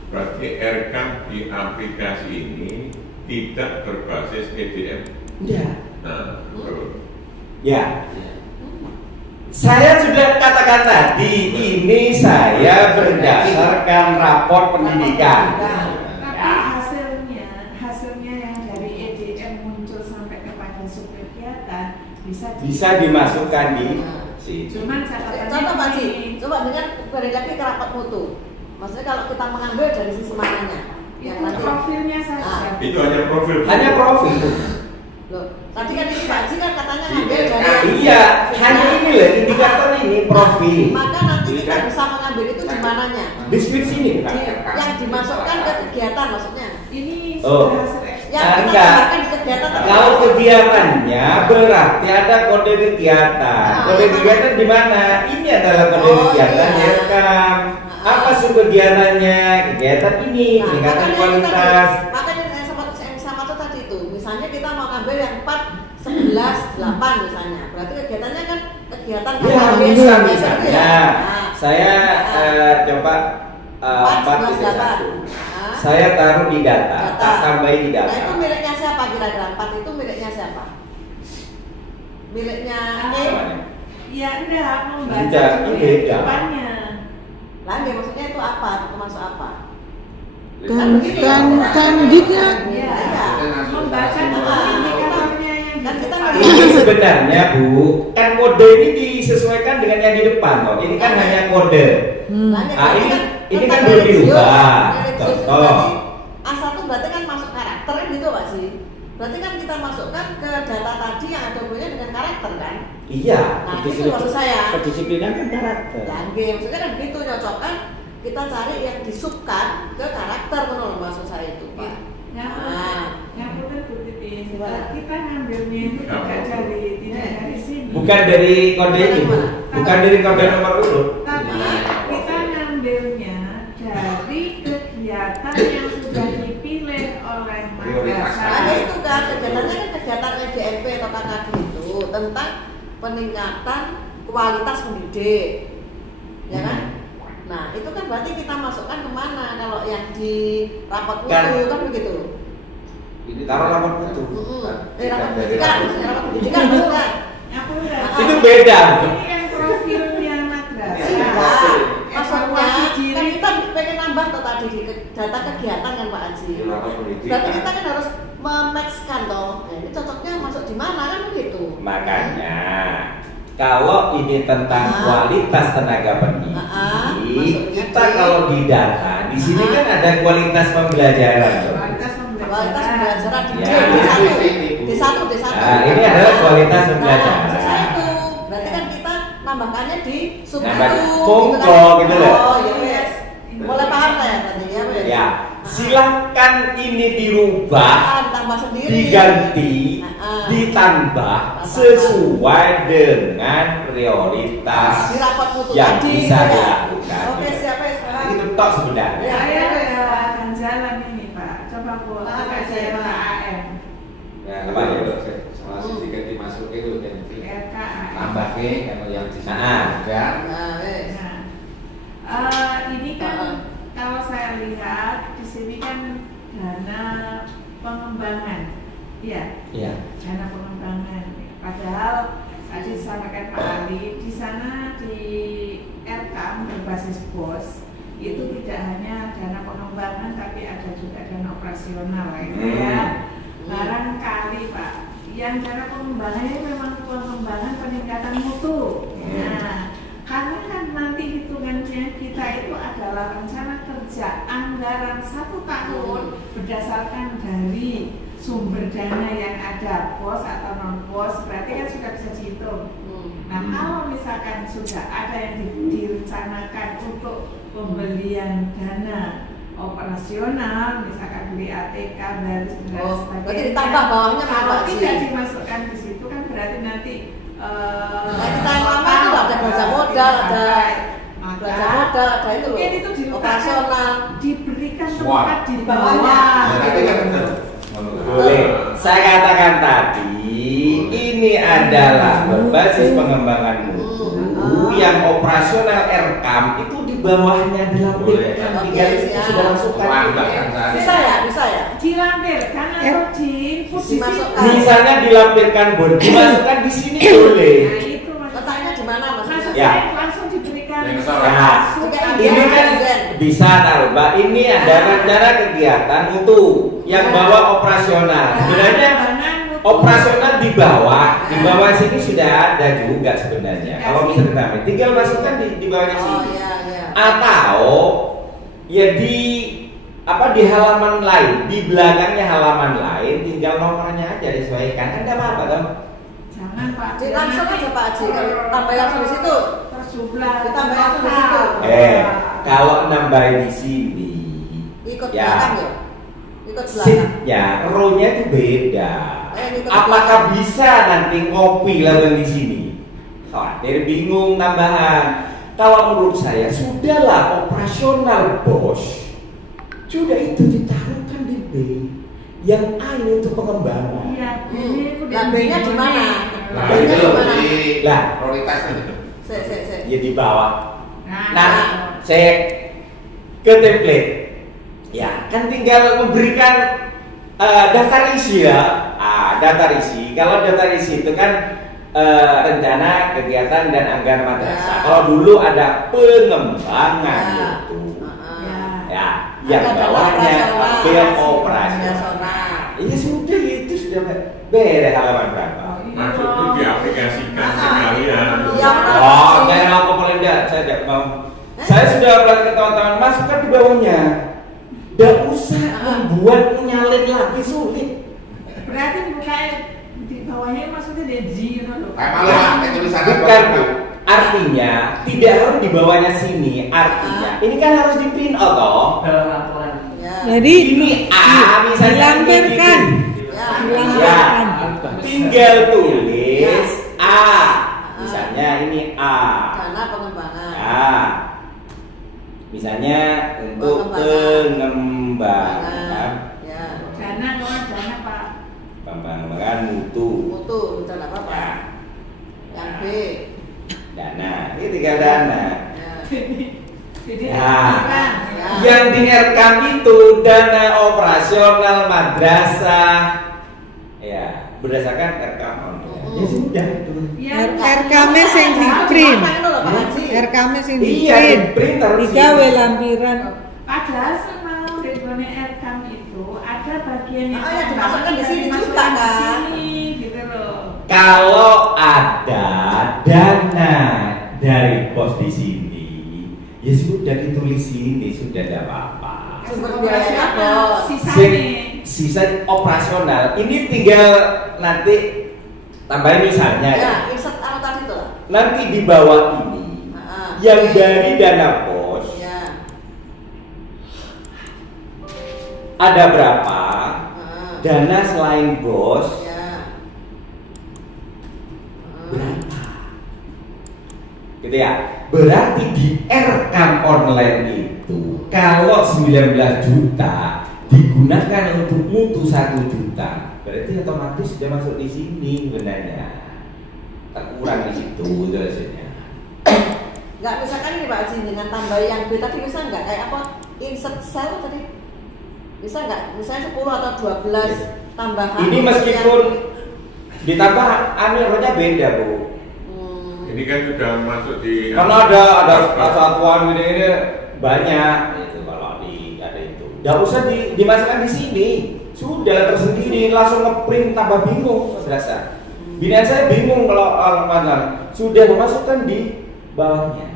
Berarti rekam di aplikasi ini tidak berbasis EDM. Iya. Nah, ya. Saya sudah katakan tadi, ini saya berdasarkan rapor pendidikan. Tapi hasilnya yang dari EDM muncul sampai kepada subkegiatan bisa dimasukkan di situ. Cuman catatannya contoh Pak Ji, coba dengan balik lagi ke rapor mutu. Maksudnya kalau kita mengambil dari sisi mananya? Yang nanti profilnya saja. Itu hanya profil. Hanya profil. Loh, tadi kan ini Pak Ji kan katanya ngambil dari iya, hanya ini loh indikator ini profil. Maka nanti kita bisa mengambil itu di mananya? Deskripsi ini yang dimasukkan ke kegiatan maksudnya. Ini yang kita masukkan di kegiatan. Kalau kegiatannya berarti ada kode kegiatan. Kode kegiatan di mana? Ini adalah kode kegiatan rekam. Apa sih kegiatannya? Kegiatan ini, peningkatan kualitas. Makanya sama tuh tadi itu, misalnya kita mau ngambil yang 4, 11, 8 misalnya. Berarti kegiatannya kan kegiatan Ya, misalnya saya coba 4 11, 8. Saya taruh di data, tak tambahin di data. Nah itu miliknya siapa kira-kira? 4 itu miliknya siapa? Miliknya Ya enggak, membaca Tidak, dulu ini beda. depannya. Lagi maksudnya itu apa? Termasuk apa? Kandidnya Ya, membaca dulu indikatornya yang Kan kita Ini sebenarnya Bu, kan kode ini disesuaikan dengan yang di depan loh. Ini kan hanya kode. Ini kan belum diubah. Contoh. A1 berarti kan masuk karakter kan gitu Pak sih. Berarti kan kita masukkan ke data tadi yang ada hubungannya dengan karakter kan? Iya. Nah itu maksud saya. Kedisiplinan kan karakter. Lagi maksudnya kan begitu nyocokkan kita cari yang disubkan ke karakter menurut maksud saya itu Pak. Yang penting Bu Titin, kita ngambilnya itu tidak dari sini. Bukan dari kode ini, Bu. Bukan dari kode nomor urut. Tapi kita ngambilnya dari kegiatan yang sudah dipilih oleh madrasah. Nah itu kan kegiatannya kan kegiatan EDMP atau KKD itu tentang peningkatan kualitas pendidik, ya kan? Nah itu kan berarti kita masukkan kemana kalau yang di rapot mutu kan begitu? Ini taruh rapor mutu. Rapot pendidikan, rapot pendidikan maksudnya. Itu beda. Ini kan profilnya madrasah. Iya, maksudnya kan kita pengen nambah tuh tadi di data kegiatan kan Pak Haji. Berarti kita kan harus mematchkan toh. Ini cocoknya masuk di mana kan begitu? Makanya kalau ini tentang kualitas tenaga pendidik, kita kalau di data di sini kan ada kualitas pembelajaran. Kualitas pembelajaran di satu. Nah, ini adalah kualitas pembelajaran. Saya itu berarti kan kita nambahkannya di sub Nambah itu. pongko gitu loh. Oh yes. Mulai paham lah ya tadi ya. Ya, silahkan ini dirubah, tambah sendiri. diganti, ditambah sesuai dengan prioritas di rapot mutu yang tadi, bisa ya. dilakukan. Oke, siapa yang sekarang? Itu tok sebenarnya. Saya ada jalan ini Pak. Coba Bu, saya AM. Ya, Apa ya? salah sedikit dimasukin itu kan. RKAM. Tambah ke kalau yang di sana Nah. ada. Nah, wes. Ini kan kalau saya lihat di sini kan dana pengembangan, iya, dana pengembangan. Padahal tadi disampaikan Pak Ali, di sana di RKAM berbasis BOS itu tidak hanya dana pengembangan tapi ada juga dana operasional gitu ya. Barangkali Pak, yang dana pengembangannya memang pengembangan peningkatan mutu. Nah, karena kan nanti hitungannya kita itu adalah rencana kerja anggaran 1 tahun berdasarkan dari sumber dana yang ada, pos atau non pos, berarti kan sudah bisa dihitung. Nah kalau misalkan sudah ada yang direncanakan untuk pembelian dana operasional, misalkan beli ATK, baris dan sebagainya. Berarti ditambah bawahnya kalau tidak dimasukkan di situ kan berarti nanti kita lama itu ada belanja modal, ada belanja modal, ada itu loh. Itu operasional diberikan Semua. tempat di bawahnya. Berarti kan benar. Boleh. Saya katakan tadi ini adalah berbasis pengembangan mutu yang operasional RKAM itu di bawahnya dilampirkan di garis itu sudah masukkan. Bisa ya? Dilampirkan atau dimasukkan. Misalnya dilampirkan boleh, dimasukkan di sini boleh. Nah itu Letaknya di mana maksudnya? maksud Ya. saya langsung diberikan. Nah, ini kan bisa taruh, Mbak. Ini ada rencana kegiatan mutu yang bawa operasional. Sebenarnya operasional di bawah sini sudah ada juga sebenarnya. Kalau bisa ditampil, tinggal masukkan di bawahnya sini. Atau ya di halaman lain, di belakangnya halaman lain, tinggal nomornya aja disesuaikan. Kan nggak apa-apa kan? Jangan Pak. Langsung aja Pak Haji, tambah langsung di situ. Terjumlah. Ditambah langsung di situ. Kalau nambahin di sini, Ikut ya, belakang ya? Ikut belakang. seatnya, row-nya itu beda. Apakah bisa nanti ngopi lalu di sini? Khawatir bingung tambahan. kalau menurut saya sudahlah operasional bos, sudah itu ditaruhkan di B, yang A ini untuk pengembangan. Iya, Lah B-nya di mana? Nah, B-nya itu di mana? Lah, prioritas itu. ya di bawah. Nah, Nah, saya ke template. Ya, kan tinggal memberikan daftar isi ya. Daftar isi. Kalau daftar isi itu kan rencana, kegiatan dan anggaran madrasah. Kalau dulu ada pengembangan itu. Ya, yang bawahnya biaya operasional. Iya sudah itu sudah beres halaman berapa? Maksudnya diaplikasikan sekalian. Oh, saya mau komponen saya tidak mau. Saya sudah bilang ke teman-teman, masukkan di bawahnya. Tidak usah membuat menyalin lagi sulit. berarti bukan di bawahnya maksudnya Deji gitu loh. Kayak malah tulisannya Bukan Bu. Artinya tidak harus di bawahnya sini. Artinya ini kan harus di print out toh. Dalam laporan. Jadi Ini A misalnya dilampirkan. Ya, Dilampirkan. tinggal tulis A. Misalnya ini A. Dana pengembangan. A. Misalnya untuk pengembangan Ya. Dana Pak. pengembangan mutu. Mutu, udah apa-apa. Ya, Yang B. dana. Ini tinggal dana. Ya. Jadi Ya. Ya. Yang direkam itu dana operasional madrasah. Ya, berdasarkan rekam online. Ya sudah itu. RKM sing di print. Apa itu loh, Pak Haji? RKM sing di Iya, print. di print harus Digawe di- lampiran. Padahal semau dari RKM itu ada bagian yang yang dimasukkan di sini juga, dimasukkan di kan? sini, gitu loh. Kalau ada dana dari pos di sini, ya sudah ditulis sini, sudah tidak apa-apa. Sumber biaya bos. Sisanya. Sisa operasional ini tinggal nanti tambahin misalnya ya. Ya, insert anu tadi tuh. Nanti di bawah ini yang dari dana pos Ya. ada berapa? Heeh. Dana selain bos Ya. berapa? Gitu ya. Berarti di rekam online itu kalau 19 juta digunakan untuk mutu 1 juta, berarti otomatis sudah masuk di sini sebenarnya. Terkurang di situ itu hasilnya. Enggak, misalkan ini Pak Haji dengan tambah yang B tadi bisa enggak kayak apa? Insert cell tadi. Bisa enggak? Misalnya 10 atau 12 tambahan. Ini meskipun ditambah anirnya beda Bu. Ini kan sudah masuk di. Karena ada satuan gini-gini banyak itu kalau ada itu. Nggak usah dimasukkan di sini. Sudah tersendiri langsung ngeprint tambah bingung berasa. Binaan saya bingung kalau mana sudah memasukkan di bawahnya.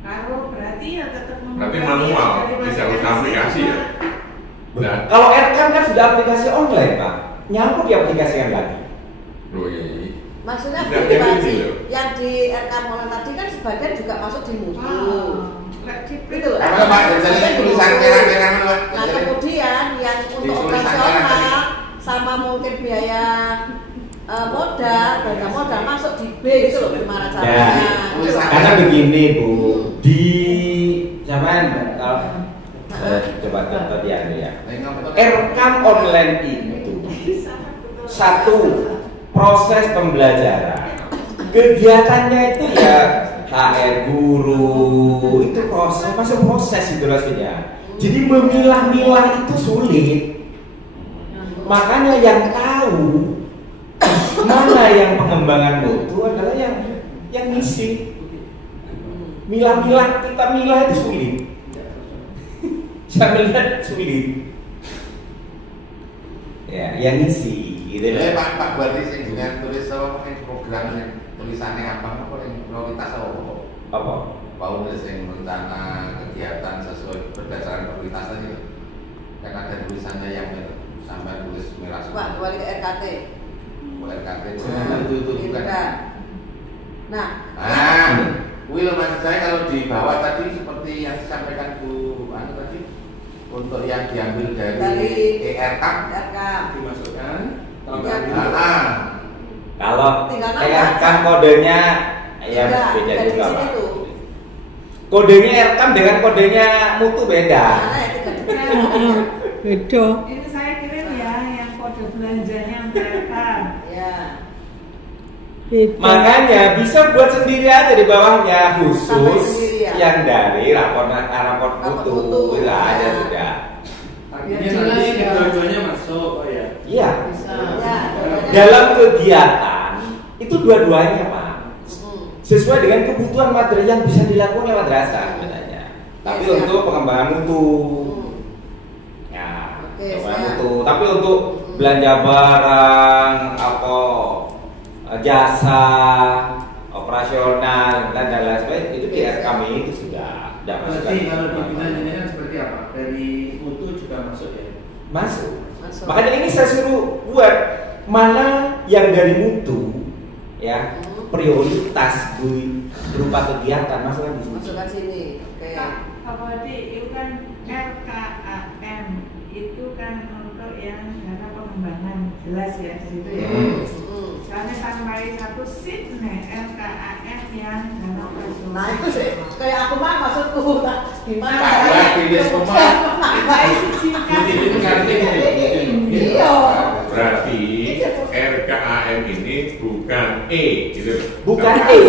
Kalau berarti ya tetap Berarti manual, bisa usah aplikasi ya. Nah, Kalau RKM kan sudah aplikasi online Pak, nyangkut diaplikasikan lagi. loh iya. Maksudnya Nggak begini Pak kayak Haji, gitu loh. yang di RKM online tadi kan sebagian juga masuk di mutu. Gitu. Apa Pak? Jadi tulisan merah-merah itu, Pak. Nah kemudian yang untuk Ditulis operasional aja. sama mungkin biaya modal, dana modal masuk di B gitu loh gimana caranya. Gitu loh. Karena begini Bu, di zaman kalau coba contoh ya. RKM online itu satu proses pembelajaran, kegiatannya itu ya HR guru itu proses, masuk proses itu rasanya. Jadi memilah-milah itu sulit. Makanya yang tahu mana yang pengembangan mutu adalah yang ngisi. Milah-milah, kita milah itu sulit. Saya melihat sulit. Ya, yang ngisi gitu Jadi loh. Pak Bardi sing dengan tulis apa program yang tulisannya apa yang prioritas Apa? Pak nulis yang rencana kegiatan sesuai berdasarkan prioritas tadi loh. Yang ada tulisannya yang sampai tulis merah Pak semua. kembali ke RKT. RKT itu bukan. Nah, Will maksud saya kalau di bawah tadi seperti yang disampaikan Bu Anu tadi untuk yang diambil dari ERK Dimasukkan. Kalau Kalau Tinggal kan kodenya Ya beda dari juga sini Pak. tuh. Kodenya Erkam dengan kodenya Mutu beda. Mana ya 3 Beda. Ini saya kirim ya yang kode belanjanya mereka. Ya. Beda. Makanya bisa buat sendiri aja di bawahnya Tambahin khusus sendiri ya? yang dari rapor Mutu. Mutu itu aja Ya. sudah. Artinya Jelas nanti ya. kedua-duanya masuk, oh ya. Iya. Bisa. Ya. Dalam kegiatan itu dua-duanya Pak. Hmm. Sesuai dengan kebutuhan materi yang bisa dilakukan oleh madrasah sebenarnya. Tapi Yes, ya. untuk pengembangan mutu, Hmm. ya, Oke, pengembangan siap. mutu. Tapi untuk belanja barang atau jasa operasional dan lain sebagainya itu di Yes, kami ya. itu sudah masuk Berarti lagi. kalau di belanjanya kan seperti apa? Dari mutu juga masuk ya? Masuk. Masuk. Makanya ini saya suruh buat mana yang dari mutu, ya prioritas berupa kegiatan masukkan di sini. Masukkan sini. Oke. Pak Bodi, itu kan RKAM itu kan untuk yang dana pengembangan, jelas ya di situ ya. Karena tambahin satu sheet nih RKAM yang dana operasional. Nah itu sih kayak aku mah maksudku gimana? Nah, pilih semua. Itu kan Iya. Berarti RKAM ini bukan E gitu. Bukan E.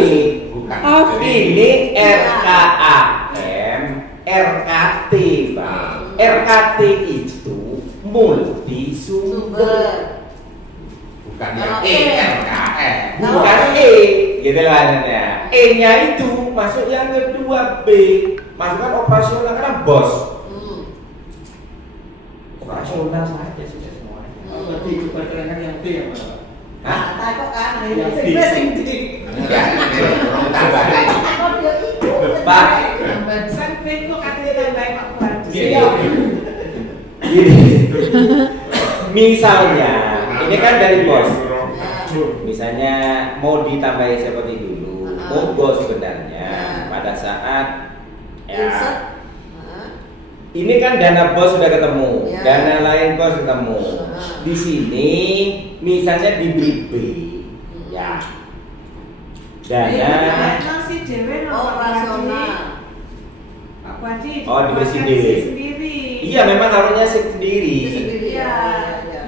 Bukan. Oh, Jadi Ini RKAM, RKT, Pak. RKT itu multi sumber, Sumber. bukan yang ERKM. bukan E, gitu loh adanya. E-nya itu masuk yang kedua B, masukkan operasional karena bos. Operasional saja sudah semuanya. Berarti coba terangkan yang B yang mana? Hah? Nah, kok kan Yang sing B. sing di. Enggak, orang tambah. Kok dia itu. Pak. Sampai kok katanya tambahin Pak Bodi. Gini. Misalnya, ini kan dari bos. Misalnya mau ditambahi seperti dulu, monggo sebenarnya pada saat Insert. ya ini kan dana bos sudah ketemu, Ya. dana lain bos ketemu. Di sini misalnya diberi B, ya. Dana masih dewe Operasional. Pak Bodi. Oh, dikasih bukan dewe. sendiri. iya memang harusnya sendiri. Iya. Ya.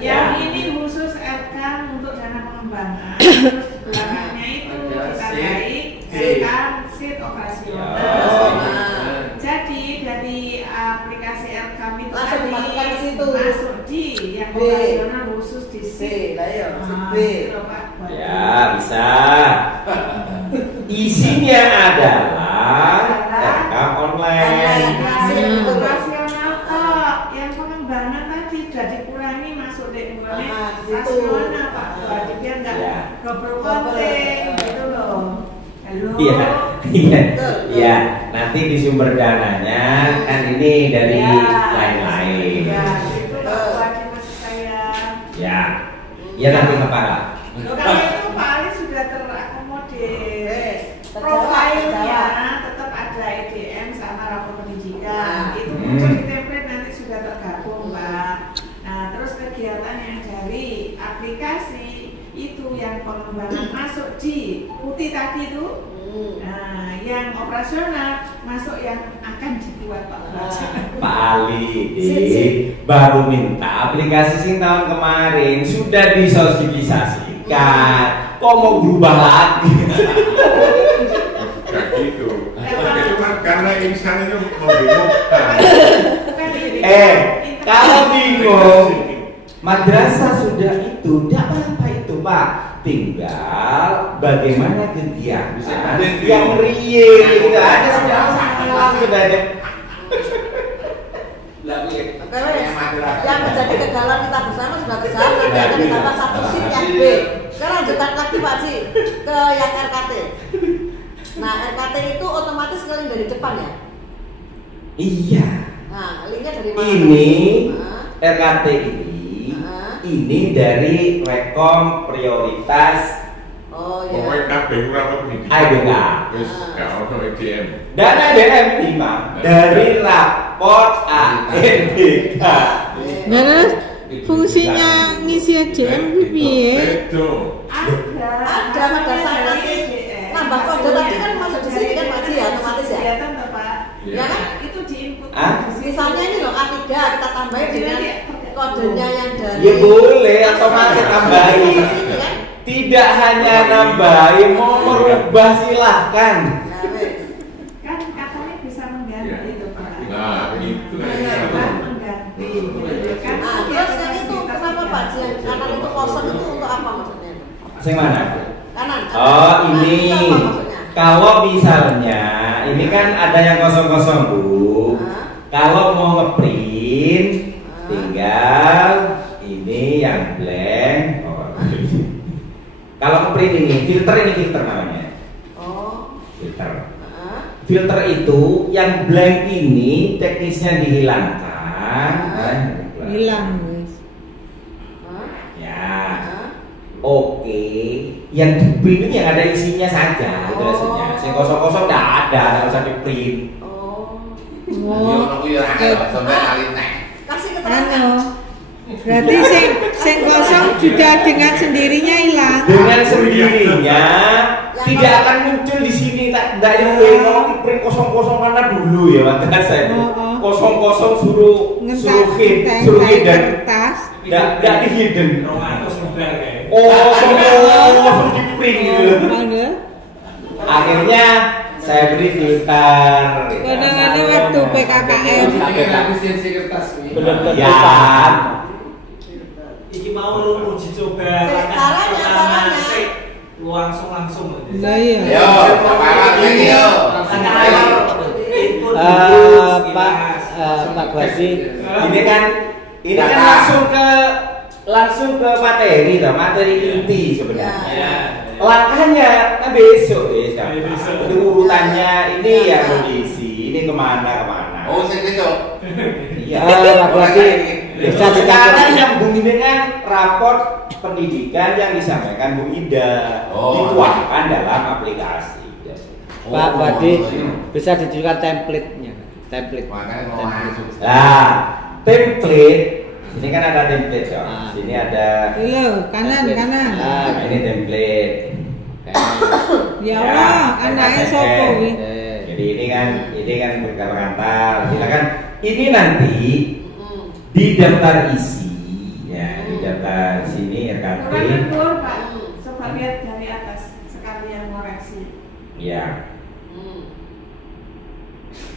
Yang ini khusus RK untuk dana pengembangan. Terus di belakangnya itu Ada ditambahi sheet. sheet operasional. Ya. Jadi dari aplikasi RKAM itu Langsung tadi dimasukkan ke situ. masuk di yang B. operasional khusus di B, sheet. lah ya, Nah, B. gitu, Pak Bodi. Ya bisa. Isinya adalah rekam online. Operasional kok, yang pengembangan tadi sudah dikurangi masuk di Ah, di situ. operasional Pak Bodi biar nggak Ya. double konten gitu loh. Halo. Iya, iya, iya. Nanti di sumber dananya kan ini dari lain-lain. Ya, itu Pak Bodi maksud saya. Ya, ya nanti kepala. Loh, kalau itu Pak Ali sudah terakomodir. Terjawab, Profilnya terjawab. tetap ada EDM sama rapor pendidikan. Nah. Itu muncul di template nanti sudah tergabung, Pak. Nah, terus kegiatan yang dari aplikasi itu yang pengembangan masuk di putih tadi itu. Nah, yang operasional masuk yang akan dibuat Pak Budi. Pak Ali baru minta aplikasi sing tahun kemarin sudah disosialisasikan. Kok mau berubah lagi? Gak gitu. Itu kan karena insan itu membingungkan. Bukan ini. Kalau bingung, madrasah sudah itu, tidak apa-apa itu Pak. Tinggal bagaimana kegiatan yang real itu aja sudah salah sebenarnya. Yang menjadi kegalan kita bersama sudah ke sana, nanti akan ditambah satu sheet yang B. Sekarang lanjutkan lagi Pak Ci ke yang RKT. Nah RKT itu otomatis kalian dari depan ya? Iya. Nah linknya dari mana? Ini Nah, RKT ini dari Rekom Prioritas oh ya. Pokoknya kabeh kurang pendidikan. ADK. Terus gak ono EDM. Dan ADM 5 dari raport ADK. Nah, fungsinya ngisi ADM itu piye? Bedo. Ada Ada madrasah nanti EDM. nambah nambah kode tadi kan masuk di sini kan Pak Haji ya, otomatis ya. Kegiatan toh, Pak. Ya kan? Itu diinput. Misalnya ini loh A3 kita tambahin dengan kodenya yang dari. Ya boleh, otomatis tambahin. Tidak hanya nambahin, mau merubah silahkan. Kan katanya bisa mengganti itu, Pak. Nah, itu Mengganti. Kan Terus yang itu kenapa Pak Haji yang kanan itu kosong itu untuk apa maksudnya? Yang mana? Kanan. Oh ini, Itu apa maksudnya? kalau misalnya ini kan ada yang kosong-kosong Bu. Kalau mau ngeprint, tinggal ini yang blank. Kalau ngeprint ini filter namanya. Oh. Filter. Filter itu yang blank ini teknisnya dihilangkan. Hilang guys. Ya. Oke, yang di print ini yang ada isinya saja, itu hasilnya. Yang kosong-kosong tidak ada, tidak usah di print. Kasih keterangan. Anu, berarti sing kosong juga dengan sendirinya hilang. Dengan sendirinya tidak akan muncul di sini. Tidak di print kosong-kosong mana dulu ya, makanya saya kosong-kosong suruh hit dan kertas. tidak di hidden. Oh, langsung di print gitu. Akhirnya saya beri filter. kadang-kadang waktu PKKM Bener-bener ya. Iki mau lu uji coba Caranya. langsung. lah iya. Yo, Pak Gwadi, Ini kan langsung ke materi inti sebenarnya. Langkahnya kan besok ya. Itu urutannya ini yang mau diisi, ini kemana. Oh, saya besok. Iya. Pak Gwadi bisa Sekarang dikatakan nyambung dengan raport pendidikan yang disampaikan Bu Ida dituangkan dalam aplikasi. Pak Gwadi bisa ditunjukkan template-nya. Nah, template ini kan ada template ya. Sini ada. Loh, kanan. Nah, ini template. Ya Allah, anaknya sopo wi. Jadi ini kan berkantar. Silakan ini nanti di daftar isi ya, di daftar sini RKT. Kurang Pak. Coba lihat dari atas sekali yang koreksi. Ya.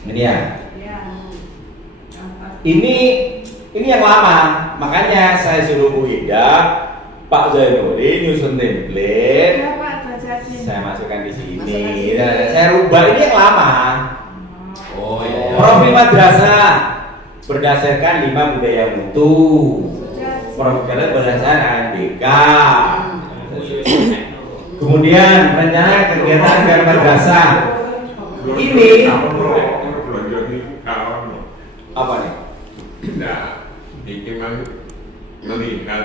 Ini ya. Ya. Ini yang lama, makanya saya suruh Bu Ida, Pak Zainuddin nyusun template. Ya Pak, udah jadi. Saya masukkan di sini. Saya rubah ini yang lama. Oh iya. Profil madrasah berdasarkan 5 budaya mutu. Profil berdasarkan ANBK. Kemudian rencana kegiatan agar madrasah. Ini apa nih? Nah, ini melihat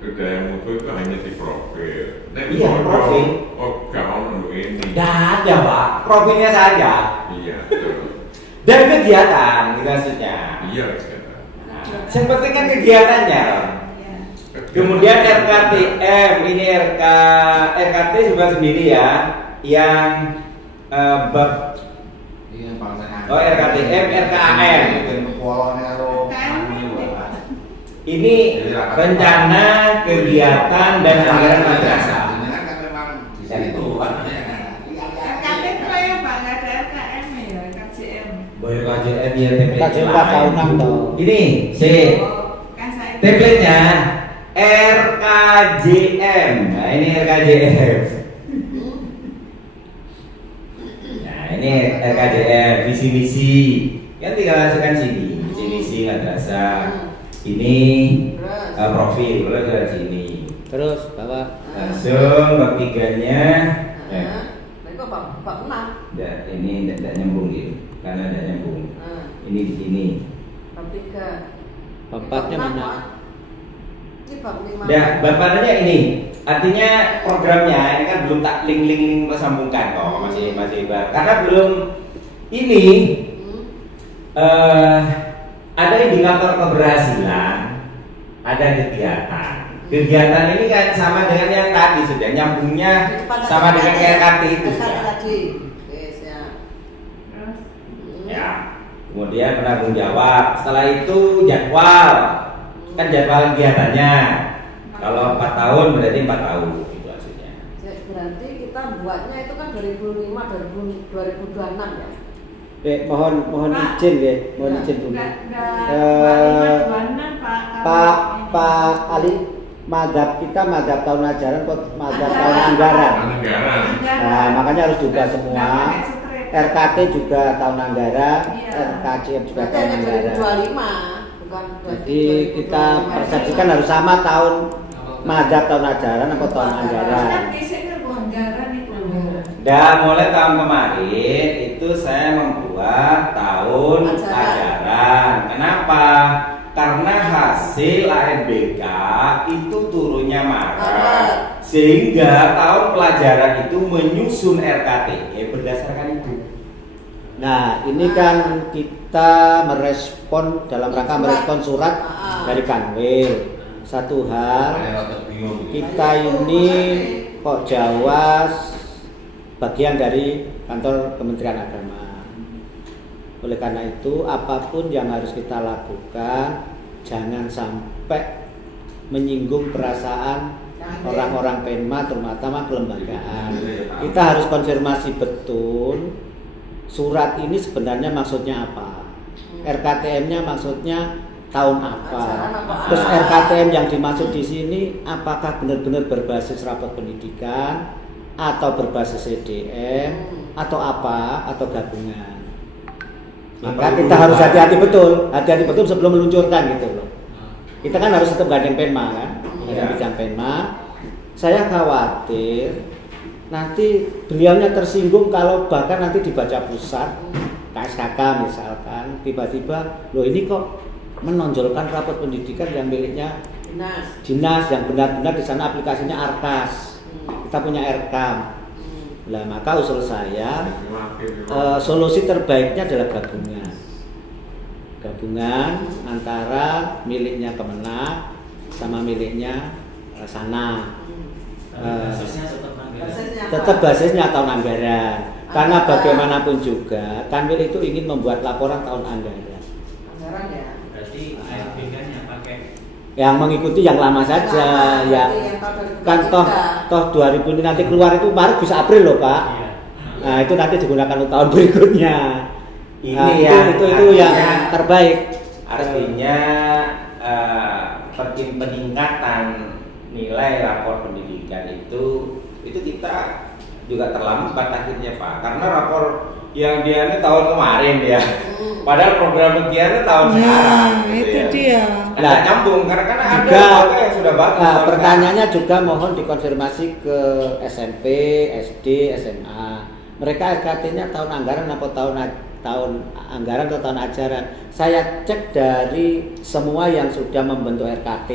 budaya mutu itu hanya di profil. Iya, profil. Oh, kamu ini. Tidak ada Pak, profilnya saja. Iya, betul. Dan kegiatan maksudnya. Iya. Yang penting kan kegiatannya. Kemudian RKTM ini RKT juga sendiri ya, yang bab RKTM, RKAM. Ini rencana kegiatan dan anggaran madrasah. Boyo KJM ya template ini C. Template-nya RKJM. Nah, ini RKJM. Nah, ini RKJM visi misi. Kan tinggal masukkan sini. Visi misi madrasah. Ini profil, boleh ke sini. terus bawah Langsung bab 3-nya. Kok bab 6? Ya, ini tidak nyambung gitu. Karena tidak nyambung. Ini di sini. Bab 3. bab 4-nya mana? Ini bab 5. Ya, bapakannya ini. Artinya programnya ini kan belum tak link tersambungkan kok, masih karena belum ini ada indikator keberhasilan, ada kegiatan. Kegiatan ini kan sama dengan yang tadi sudah nyambungnya sama dengan RKT itu sudah. Tadi. Yes, ya. Ya. Kemudian penanggung jawab. Setelah itu jadwal. Kan jadwal kegiatannya. Kalau 4 tahun berarti 4 tahun itu hasilnya. Berarti kita buatnya itu kan 2026 ya. Mohon izin ya, mohon izin dulu. Pak Ali, madhab kita madhab tahun ajaran atau madhab tahun anggaran? Nah, makanya harus juga semua. RKT juga tahun anggaran, RKCM juga tahun anggaran. 2025, bukan. Jadi kita persepsikan harus sama tahun madhab tahun ajaran atau tahun anggaran. Dan mulai tahun kemarin itu saya membuat tahun ajaran. Kenapa? Karena hasil ANBK itu turunnya Maret, sehingga tahun pelajaran itu menyusun RKT berdasarkan itu. Nah, ini kan kita merespon dalam rangka merespon surat dari Kanwil. Satu hal, kita ini kok Jawas bagian dari kantor Kementerian Agama. Oleh karena itu, apapun yang harus kita lakukan, jangan sampai menyinggung perasaan orang-orang Penma, terutama kelembagaan. Kita harus konfirmasi betul surat ini sebenarnya maksudnya apa, RKTM-nya maksudnya tahun apa, terus RKTM yang dimaksud di sini apakah benar-benar berbasis rapat pendidikan atau berbasis EDM atau apa, atau gabungan. Maka kita harus hati-hati betul sebelum meluncurkan gitu loh. Kita kan harus tetap gandeng Penma kan, gandeng Penma. Saya khawatir nanti beliaunya tersinggung kalau bahkan nanti dibaca pusat KSKK misalkan tiba-tiba loh ini kok menonjolkan rapat pendidikan yang miliknya dinas yang benar-benar di sana aplikasinya Arkas. Kita punya RKAM. Nah, maka usul saya solusi terbaiknya adalah gabungan antara miliknya Kemenak sama miliknya sana. Tetap basisnya tahun anggaran. Karena bagaimanapun juga Kanwil itu ingin membuat laporan tahun anggaran. Anggaran ya. Berarti AFBK-nya pakai yang mengikuti yang lama saja, yang kan toh 2000 ini nanti keluar itu Maret bisa April loh Pak. Nah itu nanti digunakan untuk tahun berikutnya. Ini itu yang terbaik. Artinya peningkatan nilai rapor pendidikan itu kita juga terlambat akhirnya Pak, karena rapor yang dia ini tahun kemarin ya. Padahal program kegiatan tahun sekarang. Itu ya. dia. Nah, nyambung karena ada juga, yang sudah bagus. Nah, pertanyaannya juga mohon dikonfirmasi ke SMP, SD, SMA. Mereka RKT-nya tahun anggaran atau tahun anggaran atau tahun ajaran. Saya cek dari semua yang sudah membentuk RKT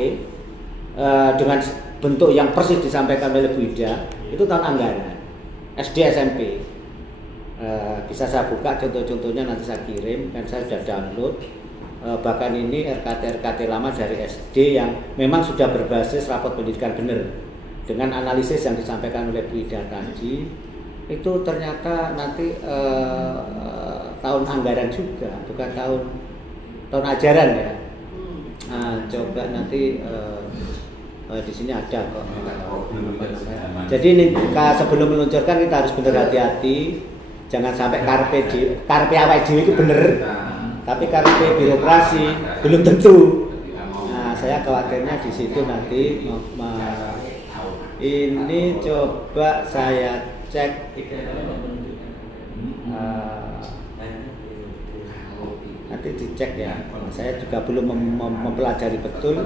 dengan bentuk yang persis disampaikan oleh Bu Ida, itu tahun anggaran. SD, SMP. Bisa saya buka contoh-contohnya nanti saya kirim, kan saya sudah download. Bahkan ini RKT lama dari SD yang memang sudah berbasis rapot pendidikan benar dengan analisis yang disampaikan oleh Bu Ida tadi, itu ternyata nanti tahun anggaran juga, bukan tahun ajaran ya. Nah, coba nanti di sini ada kok. Jadi ini sebelum meluncurkan kita harus benar hati-hati, jangan sampai karpe awake dhewe itu bener, tapi karpe birokrasi belum tentu. Nah, saya khawatirnya di situ nanti. Ini coba saya cek. Nanti dicek ya. Saya juga belum mempelajari betul.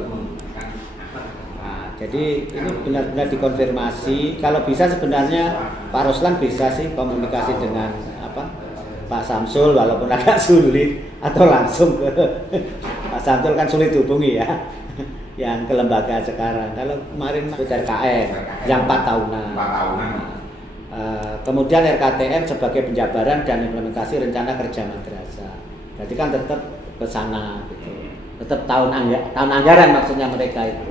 Jadi ini benar-benar dikonfirmasi. Kalau bisa sebenarnya Pak Roslan bisa sih komunikasi dengan Pak Samsul walaupun agak sulit, atau langsung ke Pak Samsul kan sulit hubungi ya, yang ke lembaga sekarang. Kalau kemarin dari KM yang 4 tahunan. Kemudian RKTM sebagai penjabaran dan implementasi rencana kerja madrasah. Berarti kan tetap ke sana gitu. Tetap tahun anggaran maksudnya mereka itu.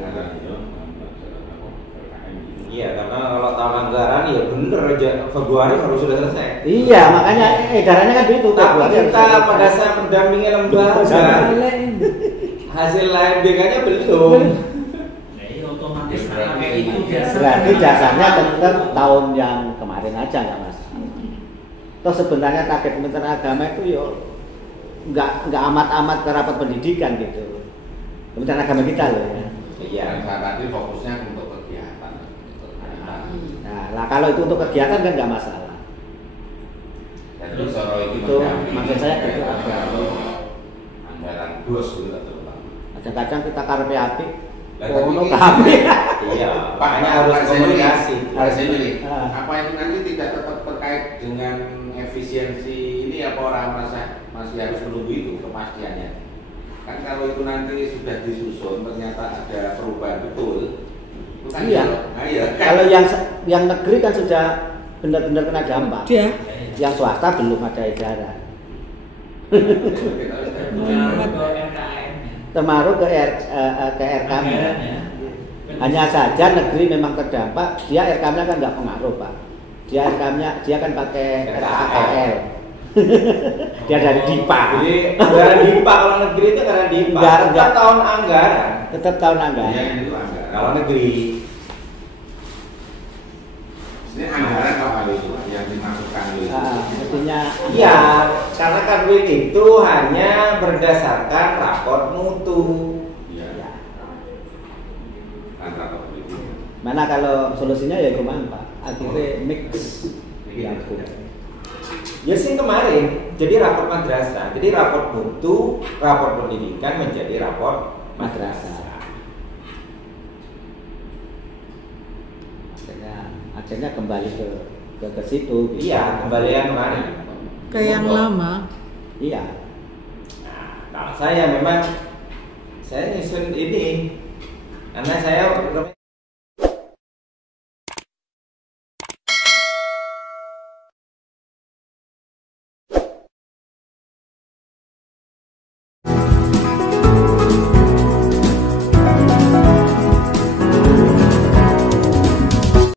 soal anggaran ya bener aja Februari harus sudah selesai. Iya, makanya edarannya kan begitu. Tapi Februari kita harus pada saat mendampingi lembaga hasil LBK-nya belum. Jadi otomatis pakai itu jasa. Berarti jasanya tetap tahun yang kemarin aja nggak mas. Toh sebenarnya target Kementerian Agama itu yo nggak amat-amat ke rapat pendidikan gitu. Kementerian Agama kita loh ya. Iya, saat tadi fokusnya untuk kegiatan. Nah, kalau itu untuk kegiatan kan nggak masalah. Dan terus soal Itu maksud saya itu anggaran bos itu terutama. Kadang-kadang kita karpe apik, Lah, kono tapi- kami. Iya, Pak, makanya harus komunikasi. Harus ini. Ah. Apa itu nanti tidak tetap terkait dengan efisiensi ini apa orang merasa masih harus menunggu itu kepastiannya? Kan kalau itu nanti sudah disusun ternyata ada perubahan betul. Itu kan Iya. Nah, iya. Kalau yang negeri kan sudah benar-benar kena dampak. Dia Yang swasta belum ada edaran. Ke RKM-nya. Termaruh ke RKM. Anggarannya. Hanya saja negeri memang terdampak, dia RKM-nya kan nggak pengaruh pak. Dia kan pakai RKL. Dia dari DIPA. Jadi anggaran DIPA kalau negeri itu anggaran DIPA. Enggak. Tetap tahun anggaran. Tetap tahun anggaran. Iya, itu anggaran. Kalau negeri Ini anggaran apa itu yang dimasukkan itu? Mestinya iya, karena Kanwil itu hanya berdasarkan rapor mutu. Iya. Antara politik. mana kalau solusinya ya kemana pak? Akhirnya mix. Ya sih kemarin, jadi rapor madrasah, jadi rapor mutu, rapor pendidikan menjadi rapor madrasah. Akhirnya kembali ke situ. Iya, kembali yang kemarin. ke yang lama. Iya. Nah, kalau saya memang saya nyusun ini karena saya